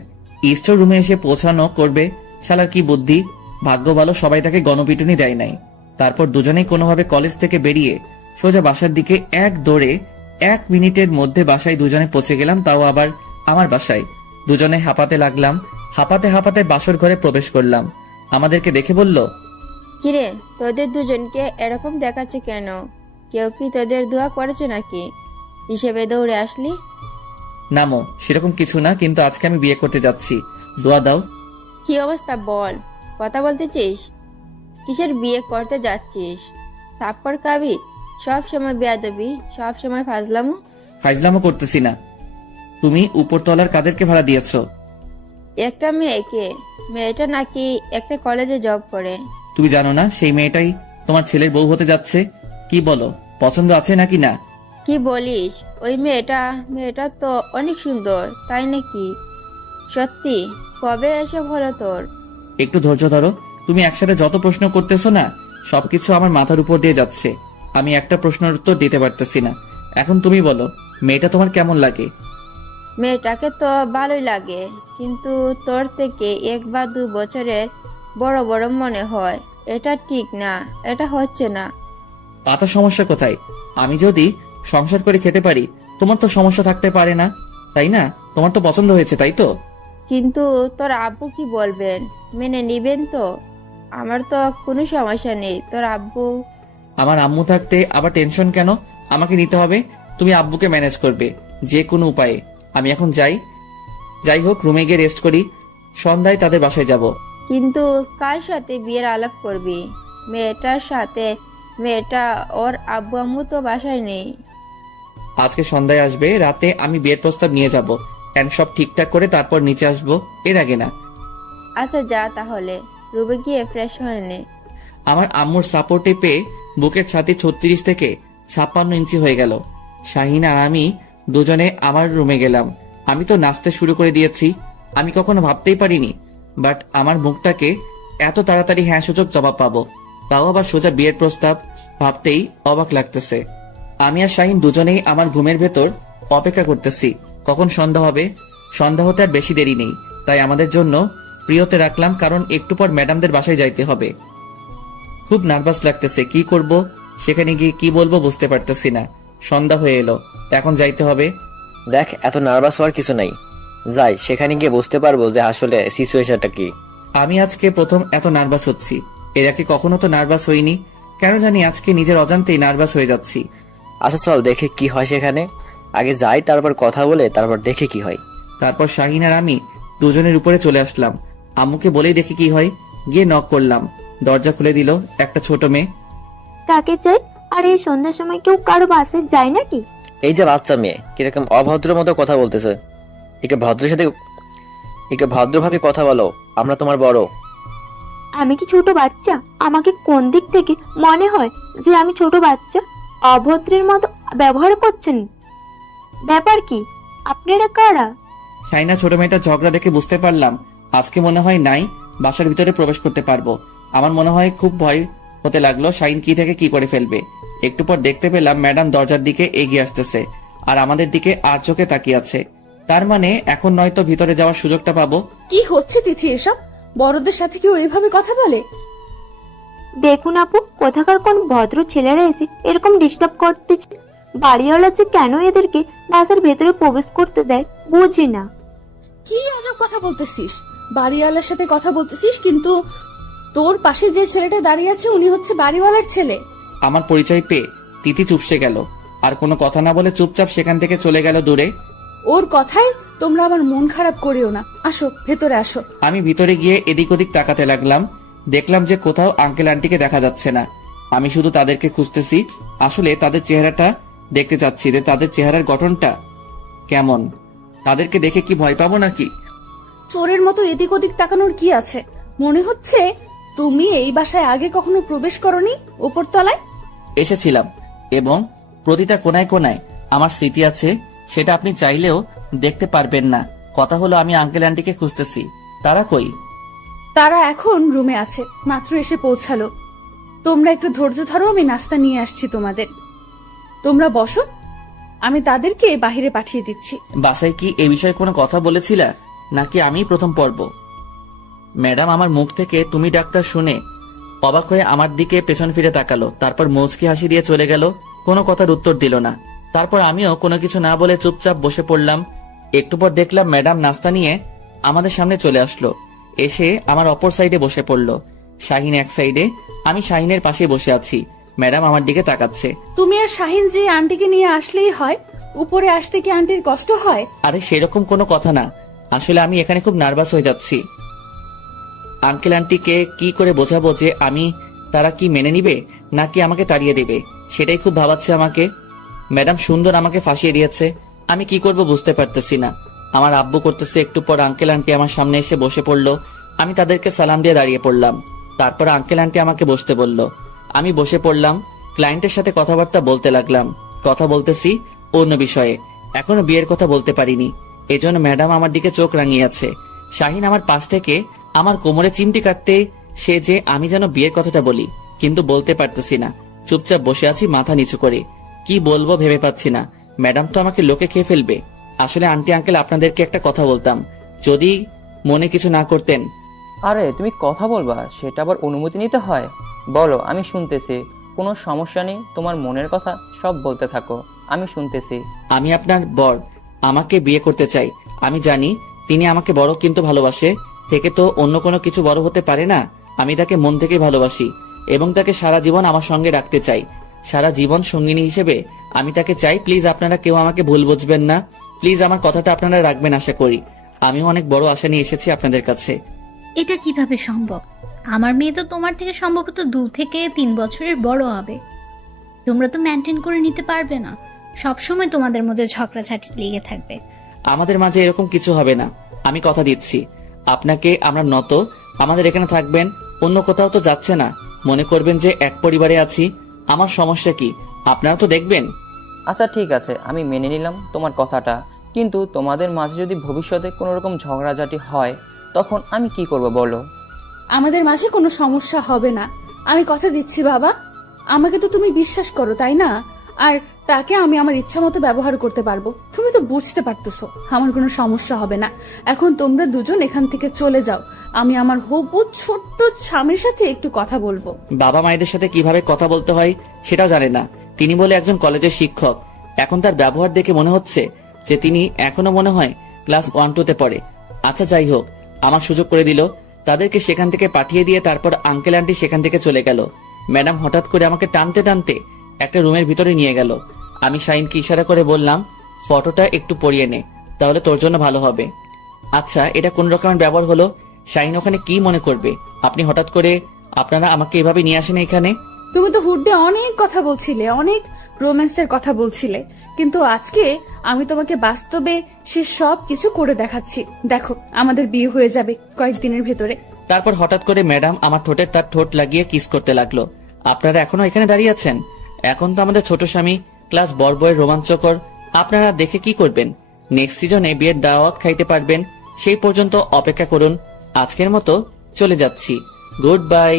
স্টোর রুমে এসে পৌঁছানো করবে? শালার কি বুদ্ধি! ভাগ্য ভালো সবাই তাকে গণপিটুনি দেয় নাই। তারপর দুজনেই কোনোভাবে কলেজ থেকে বেরিয়ে সোজা বাসার দিকে এক দৌড়ে 1 মিনিটের মধ্যে বাসায় দুজনে পৌঁছে গেলাম, তাও আবার আমার বাসায়। দুজনে হাঁপাতে লাগলাম, হাঁপাতে হাঁপাতে বাসর ঘরে প্রবেশ করলাম। আমাদেরকে দেখে বলল, কিরে, তোদের দুজনকে এরকম দেখাচ্ছে কেন? কেউ কি তোদের দোয়া করেছে নাকি হিসেবে দৌড়ে আসলি? নামো, সেরকম কিছু না, কিন্তু আজকে আমি বিয়ে করতে যাচ্ছি, দোয়া দাও। কি অবস্থা বল, কথা বলতেছিস? কিসের বিয়ে করতে যাচ্ছিস? থাপ্পড় খাবি? সব সময় বেয়াদবি, সব সময় ফাজলামো করতেছি না। তুমি উপরতলার কাদেরকে ভাড়া দিয়েছো? একটা মেয়েকে। মেয়েটা নাকি একটা কলেজে জব করে। তুমি জানো না সেই মেয়েটাই তোমার ছেলের বউ হতে যাচ্ছে। কি বলো, পছন্দ আছে নাকি না? কি বলিস? ওই মেয়েটা তো অনেক সুন্দর, তাই নাকি? সত্যি? কবে এসব হলো তোর? একটু ধৈর্য ধরো। তুমি একসাথে যত প্রশ্ন করতেছো না, সবকিছু আমার মাথার উপর দিয়ে যাচ্ছে। আমি একটা প্রশ্নের উত্তর দিতে পারতেছি না। এখন তুমি বলো, মেয়েটা তোমার কেমন লাগে? মেয়েটাকে তো ভালোই লাগে, কিন্তু তোর থেকে 1 বা 2 বছরের বড় বড় মনে হয়। এটা ঠিক না, এটা হচ্ছে না। তাতে সমস্যা কোথায়? আমি যদি সংসার করে খেতে পারি, তোমার তো সমস্যা থাকতে পারে না, তাই না? তোমার তো পছন্দ হয়েছে, তাই তো? কিন্তু তোর আব্বু কি বলবেন? মেনে নিবেন তো? আমার তো কোনো সমস্যা নেই, তোর আব্বু। আমার আম্মু থাকতে আবার টেনশন কেন? আমাকে নিতে হবে। তুমি আব্বুকে ম্যানেজ করবে যে কোনো উপায়ে। আমি এখন যাই হোক, রুমে গিয়ে রেস্ট করি। সন্ধ্যায় তাদের বাসায় যাব। কিন্তু কার সাথে বিয়ের আলাপ করবি? মেয়েটার সাথে? মেয়েটা ওর আব্বু আম্মু তো বাসায় নেই। আজকে সন্ধ্যায় আসবে, রাতে আমি বিয়ের প্রস্তাব নিয়ে যাব। এন্ড সব ঠিকঠাক করে তারপর নিচে আসবো, এর আগে না। আচ্ছা যা তাহলে, রুমে গিয়ে ফ্রেশ হয়ে নে। আমার আম্মুর সাপোর্টে পেয়ে বুকের ছাতি 36 থেকে 56 ইঞ্চি হয়ে গেল। শাহিন আর আমি দুজনে আমার রুমে গেলাম। আমি তো নাচতে শুরু করে দিয়েছি। আমি কখনো ভাবতেই পারিনি, বাট আমার মুখটাকে এত তাড়াতাড়ি হ্যাঁ সূচক জবাব পাবো, তাও আবার সোজা বিয়ের প্রস্তাব। ভাবতেই অবাক লাগতেছে। আমি আর শাহিন দুজনেই আমার ঘুমের ভেতর অপেক্ষা করতেছি কখন সন্ধ্যা হবে। সন্ধ্যা হতে আর বেশি দেরি নেই, তাই আমাদের জন্য প্রিয়তে রাখলাম, কারণ একটু পর ম্যাডামদের বাসায় যাইতে হবে। খুব নার্ভাস লাগতেছে। কি করব, সেখানে গিয়ে কি বলবো বুঝতে পারতেছি না। সন্ধ্যা হয়ে এলো, এখন যাইতে হবে। দেখ, এত নার্ভাস হওয়ার কিছু নাই। যাই, সেখানে গিয়ে বুঝতে পারবো যে আসলে সিচুয়েশনটা কি। আমি আজকে প্রথম এত নার্ভাস হচ্ছি। এর আগে কখনো তো নার্ভাস হইনি, কেন জানি আজকে নিজের অজান্তেই নার্ভাস হয়ে যাচ্ছি। আচ্ছা চল দেখে কি হয় সেখানে। আগে যাই, তারপর কথা বলে তারপর দেখে কি হয়। তারপর শাহিন আর আমি দুজনের উপরে চলে আসলাম। আম্মুকে বলেই দেখি কি হয়। গিয়ে নক করলাম, দরজা খুলে দিল একটা ছোট মেয়ে। কাকে চাই? আর এই সন্ধ্যার সময় কেউ কারো বাসায় যায় নাকি? এই যে বাচ্চা মেয়ে, কিরকম অভদ্র মতো কথা বলতেছে। একটু ভদ্রভাবে কথা বলো, আমরা তোমার বড়। আমি কি ছোট বাচ্চা? আমাকে কোন দিক থেকে মনে হয় যে আমি ছোট বাচ্চা? অভদ্রের মতো ব্যবহার করছেন। ব্যাপার কি? আপনারা কারা? শাহিনা ছোট মেয়েটা ঝগড়া দেখে বুঝতে পারলাম আজকে মনে হয় নাই বাসার ভিতরে প্রবেশ করতে পারবো। আমার মনে হয় খুব ভয় হতে লাগলো শাহিন কি থেকে কি করে ফেলবে। একটু পর দেখতে পেলাম ম্যাডাম দরজার দিকে এগিয়ে আসতেছে আর আমাদের দিকে আর চোখে তাকিয়ে আছে। তার মানে এখন নয়তো ভিতরে যাওয়ার সুযোগটা পাবো। কি হচ্ছে তিথি এসব? বড়দের সাথে কেউ এইভাবে কথা বলে? দেখুন আপু, কোথাকার কোন ভদ্র ছেলেরা এসে এরকম ডিস্টার্ব করতেছে। বাড়িওয়ালা যে কেন এদেরকে বাসার ভেতরে প্রবেশ করতে দেয় বুঝি না। কি আজব কথা বলতেছিস? বাড়িওয়ালার সাথে কথা বলতেছিস, কিন্তু তোর পাশে যে ছেলেটা দাঁড়িয়ে আছে উনি হচ্ছে বাড়িওয়ালার ছেলে। আমার পরিচয় পেয়ে তিথি চুপসে গেল, আর কোনো কথা না বলে চুপচাপ সেখান থেকে চলে গেল দূরে। ওর কথায় তোমরা আমার মন খারাপ করিও না। আসো ভেতরে আসো। আমি ভিতরে গিয়ে এদিক ওদিক তাকাতে লাগলাম। দেখলাম যে কোথাও আঙ্কেল আন্টিকে দেখা যাচ্ছে না। আমি শুধু তাদেরকে খুঁজতেছি। আসলে তাদের চেহারাটা দেখতে চাচ্ছি যে তাদের চেহারার গঠনটা কেমন। তাদেরকে দেখে কি ভয় পাবো নাকি? চোরের মতো এদিক ওদিক তাকানোর কি আছে? মনে হচ্ছে তুমি এই বাসায় আগে কখনো প্রবেশ করনি। উপরতলায় এসেছিলাম এবং প্রতিটা কোনায় কোনায় আমার স্মৃতি আছে, সেটা আপনি চাইলেও দেখতে পারবেন না। কথা হলো আমি আঙ্কেল আন্টিকে খুঁজতেছি। তারা কই? তারা এখন রুমে আছে, মাত্র এসে পৌঁছালো। তোমরা একটু ধৈর্য ধরো, আমি নাস্তা নিয়ে আসছি তোমাদের। তোমরা বসো, আমি তাদেরকে বাহিরে পাঠিয়ে দিচ্ছি। বাসায় কি এ বিষয়ে কোনো কথা বলেছিলা নাকি আমি প্রথম পর্ব? ম্যাডাম আমার মুখ থেকে তুমি ডাক্তার শুনে অবাক হয়ে আমার দিকে পেছন ফিরে তাকালো, তারপর মুচকি হাসি দিয়ে চলে গেল। কোনো কথার উত্তর দিল না। তারপর আমিও কোনো কিছু না বলে চুপচাপ বসে পড়লাম। একটু পর দেখলাম ম্যাডাম নাস্তা নিয়ে আমাদের সামনে চলে আসলো। এসে আমার অপর সাইডে বসে পড়লো। শাহিন এক সাইডে, আমি শাহিনের পাশে বসে আছি। ম্যাডাম আমার দিকে তাকাচ্ছে। তুমি আর শাহিন যে আন্টিকে নিয়ে আসলেই হয়, উপরে আসতে কি আন্টির কষ্ট হয়? আরে সেরকম কোনো কথা না, আসলে আমি এখানে খুব নার্ভাস হয়ে যাচ্ছি। আঙ্কেল আন্টিকে কি করে বোঝাবো যে আমি, তারা কি মেনে নিবে নাকি আমাকে তাড়িয়ে দেবে, সেটাই খুব ভাবাচ্ছে আমাকে। ম্যাডাম সুন্দর আমাকে ফাঁসিয়ে দিয়েছে, আমি কি করব বুঝতে পারতেছি না। আমার আব্বু করতেছে। একটু পর আঙ্কেল আন্টি আমার সামনে এসে বসে পড়লো। আমি তাদেরকে সালাম দিয়ে দাঁড়িয়ে পড়লাম। তারপর আঙ্কেল আন্টি আমাকে বসতে বলল। আমি বসে পড়লাম, ক্লায়েন্টের সাথে কথাবার্তা বলতে লাগলাম। কথা বলতেছি অন্য বিষয়ে, এখনো বিয়ের কথা বলতে পারিনি। এজন্য ম্যাডাম আমার দিকে চোখ রাঙিয়ে আছে। শাহিন আমার পাশ থেকে আমার কোমরে চিমটি কাটতে সে যে আমি যেন বিয়ের কথাটা বলি, কিন্তু বলতে পারতেছি না। চুপচাপ বসে আছি মাথা নিচু করে। কি বলবো ভেবে পাচ্ছি না। ম্যাডাম তো আমাকে লোকে খেয়ে ফেলবে। আসলে আন্টি আঙ্কেল আপনাদেরকে একটা কথা বলতাম, যদি মনে কিছু না করতেন। আরে তুমি কথা বলবা, সেটা আবার অনুমতি নিতে হয়? বলো, আমি শুনতেছি। কোনো সমস্যা নেই, তোমার মনের কথা সব বলতে থাকো, আমি শুনতেছি। আমি আপনার বর, আমাকে বিয়ে করতে চাই। আমি জানি তিনি আমাকে বড়, কিন্তু ভালোবাসে থেকে তো অন্য কোনো কিছু বড় হতে পারে না। আমি তাকে মন থেকে ভালোবাসি এবং তাকে সারা জীবন আমার সঙ্গে রাখতে চাই। সারা জীবন সঙ্গিনী হিসেবে আমি তাকে চাই। প্লিজ আপনারা কেউ আমাকে ভুল বুঝবেন না। প্লিজ আমার কথাটা আপনারা রাখবেন আশা করি। আমিও অনেক বড় আশা নিয়ে এসেছি আপনাদের কাছে। এটা কিভাবে সম্ভব? আমার মেয়ে তো তোমার থেকে সম্ভবত 2 থেকে 3 বছরের বড় হবে। তোমরা তো মেনটেন করে নিতে পারবে না। সবসময় তোমাদের মধ্যে ঝগড়াঝাটি লেগে থাকবে। আমাদের মাঝে এরকম কিছু হবে না, আমি কথা দিচ্ছি আপনাকে। আমরা নত, আমাদের এখানে থাকবেন, অন্য কোথাও তো যাচ্ছে না। মনে করবেন যে এক পরিবারে আছি। আমার সমস্যা কি আপনারা তো দেখবেন। আচ্ছা ঠিক আছে, আমি মেনে নিলাম তোমার কথাটা, কিন্তু তোমাদের মাঝে যদি ভবিষ্যতে কোনো রকম ঝগড়াঝাটি হয় তখন আমি কি করব বলো? আমাদের মাঝে কোনো সমস্যা হবে না, আমি কথা দিচ্ছি বাবা। আমাকে তো তুমি বিশ্বাস করো, তাই না? আর তাকে আমি আমার ইচ্ছা মতো ব্যবহার করতে পারবো। তুমি তো বুঝতে পারতেছো আমার কোনো সমস্যা হবে না। এখন তোমরা দুজন এখান থেকে চলে যাও, আমি আমার হবু ছোট্ট স্বামীর সাথে একটু কথা বলবো। বাবা মায়েদের সাথে কিভাবে কথা বলতে হয় সেটাও জানে না। তিনি বলে একজন কলেজের শিক্ষক। এখন তার ব্যবহার দেখে মনে হচ্ছে যে তিনি এখনো মনে হয় ক্লাস 1-2-তে পড়ে। আচ্ছা যাই হোক, আমার সুযোগ করে দিল। তাদেরকে সেখান থেকে পাঠিয়ে দিয়ে তারপর আঙ্কেল আন্টি সেখান থেকে চলে গেল। ম্যাডাম হঠাৎ করে আমাকে টানতে টানতে একটা রুমের ভিতরে নিয়ে গেল। আমি শাহিনকে ইশারা করে বললাম, ফটোটা একটু পরিয়ে নে, তাহলে তোর জন্য ভালো হবে। আচ্ছা, এটা কোন রকমের ব্যবহার হলো? শাহিন ওখানে কি মনে করবে? আপনি হঠাৎ করে আপনারা আমাকে এভাবে নিয়ে আসেন এখানে। তুমি তো হুডে অনেক কথা বলছিলে, অনেক রোম্যান্সের কথা বলছিলে, কিন্তু আজকে আমি তোমাকে বাস্তবে সে সব কিছু করে দেখাচ্ছি। দেখো, আমাদের বিয়ে হয়ে যাবে কয়েকদিনের ভেতরে। তারপর হঠাৎ করে ম্যাডাম আমার ঠোঁটে তার ঠোঁট লাগিয়ে কিস করতে লাগলো। আপনারা এখনো এখানে দাঁড়িয়ে আছেন? এখন তো আমাদের ছোট স্বামী ক্লাস বয়ের রোমাঞ্চকর। আপনারা দেখে কি করবেন? নেক্সট সিজনে বিয়ের দাওয়াত খাইতে পারবেন, সেই পর্যন্ত অপেক্ষা করুন। আজকের মতো চলে যাচ্ছি, গুড বাই।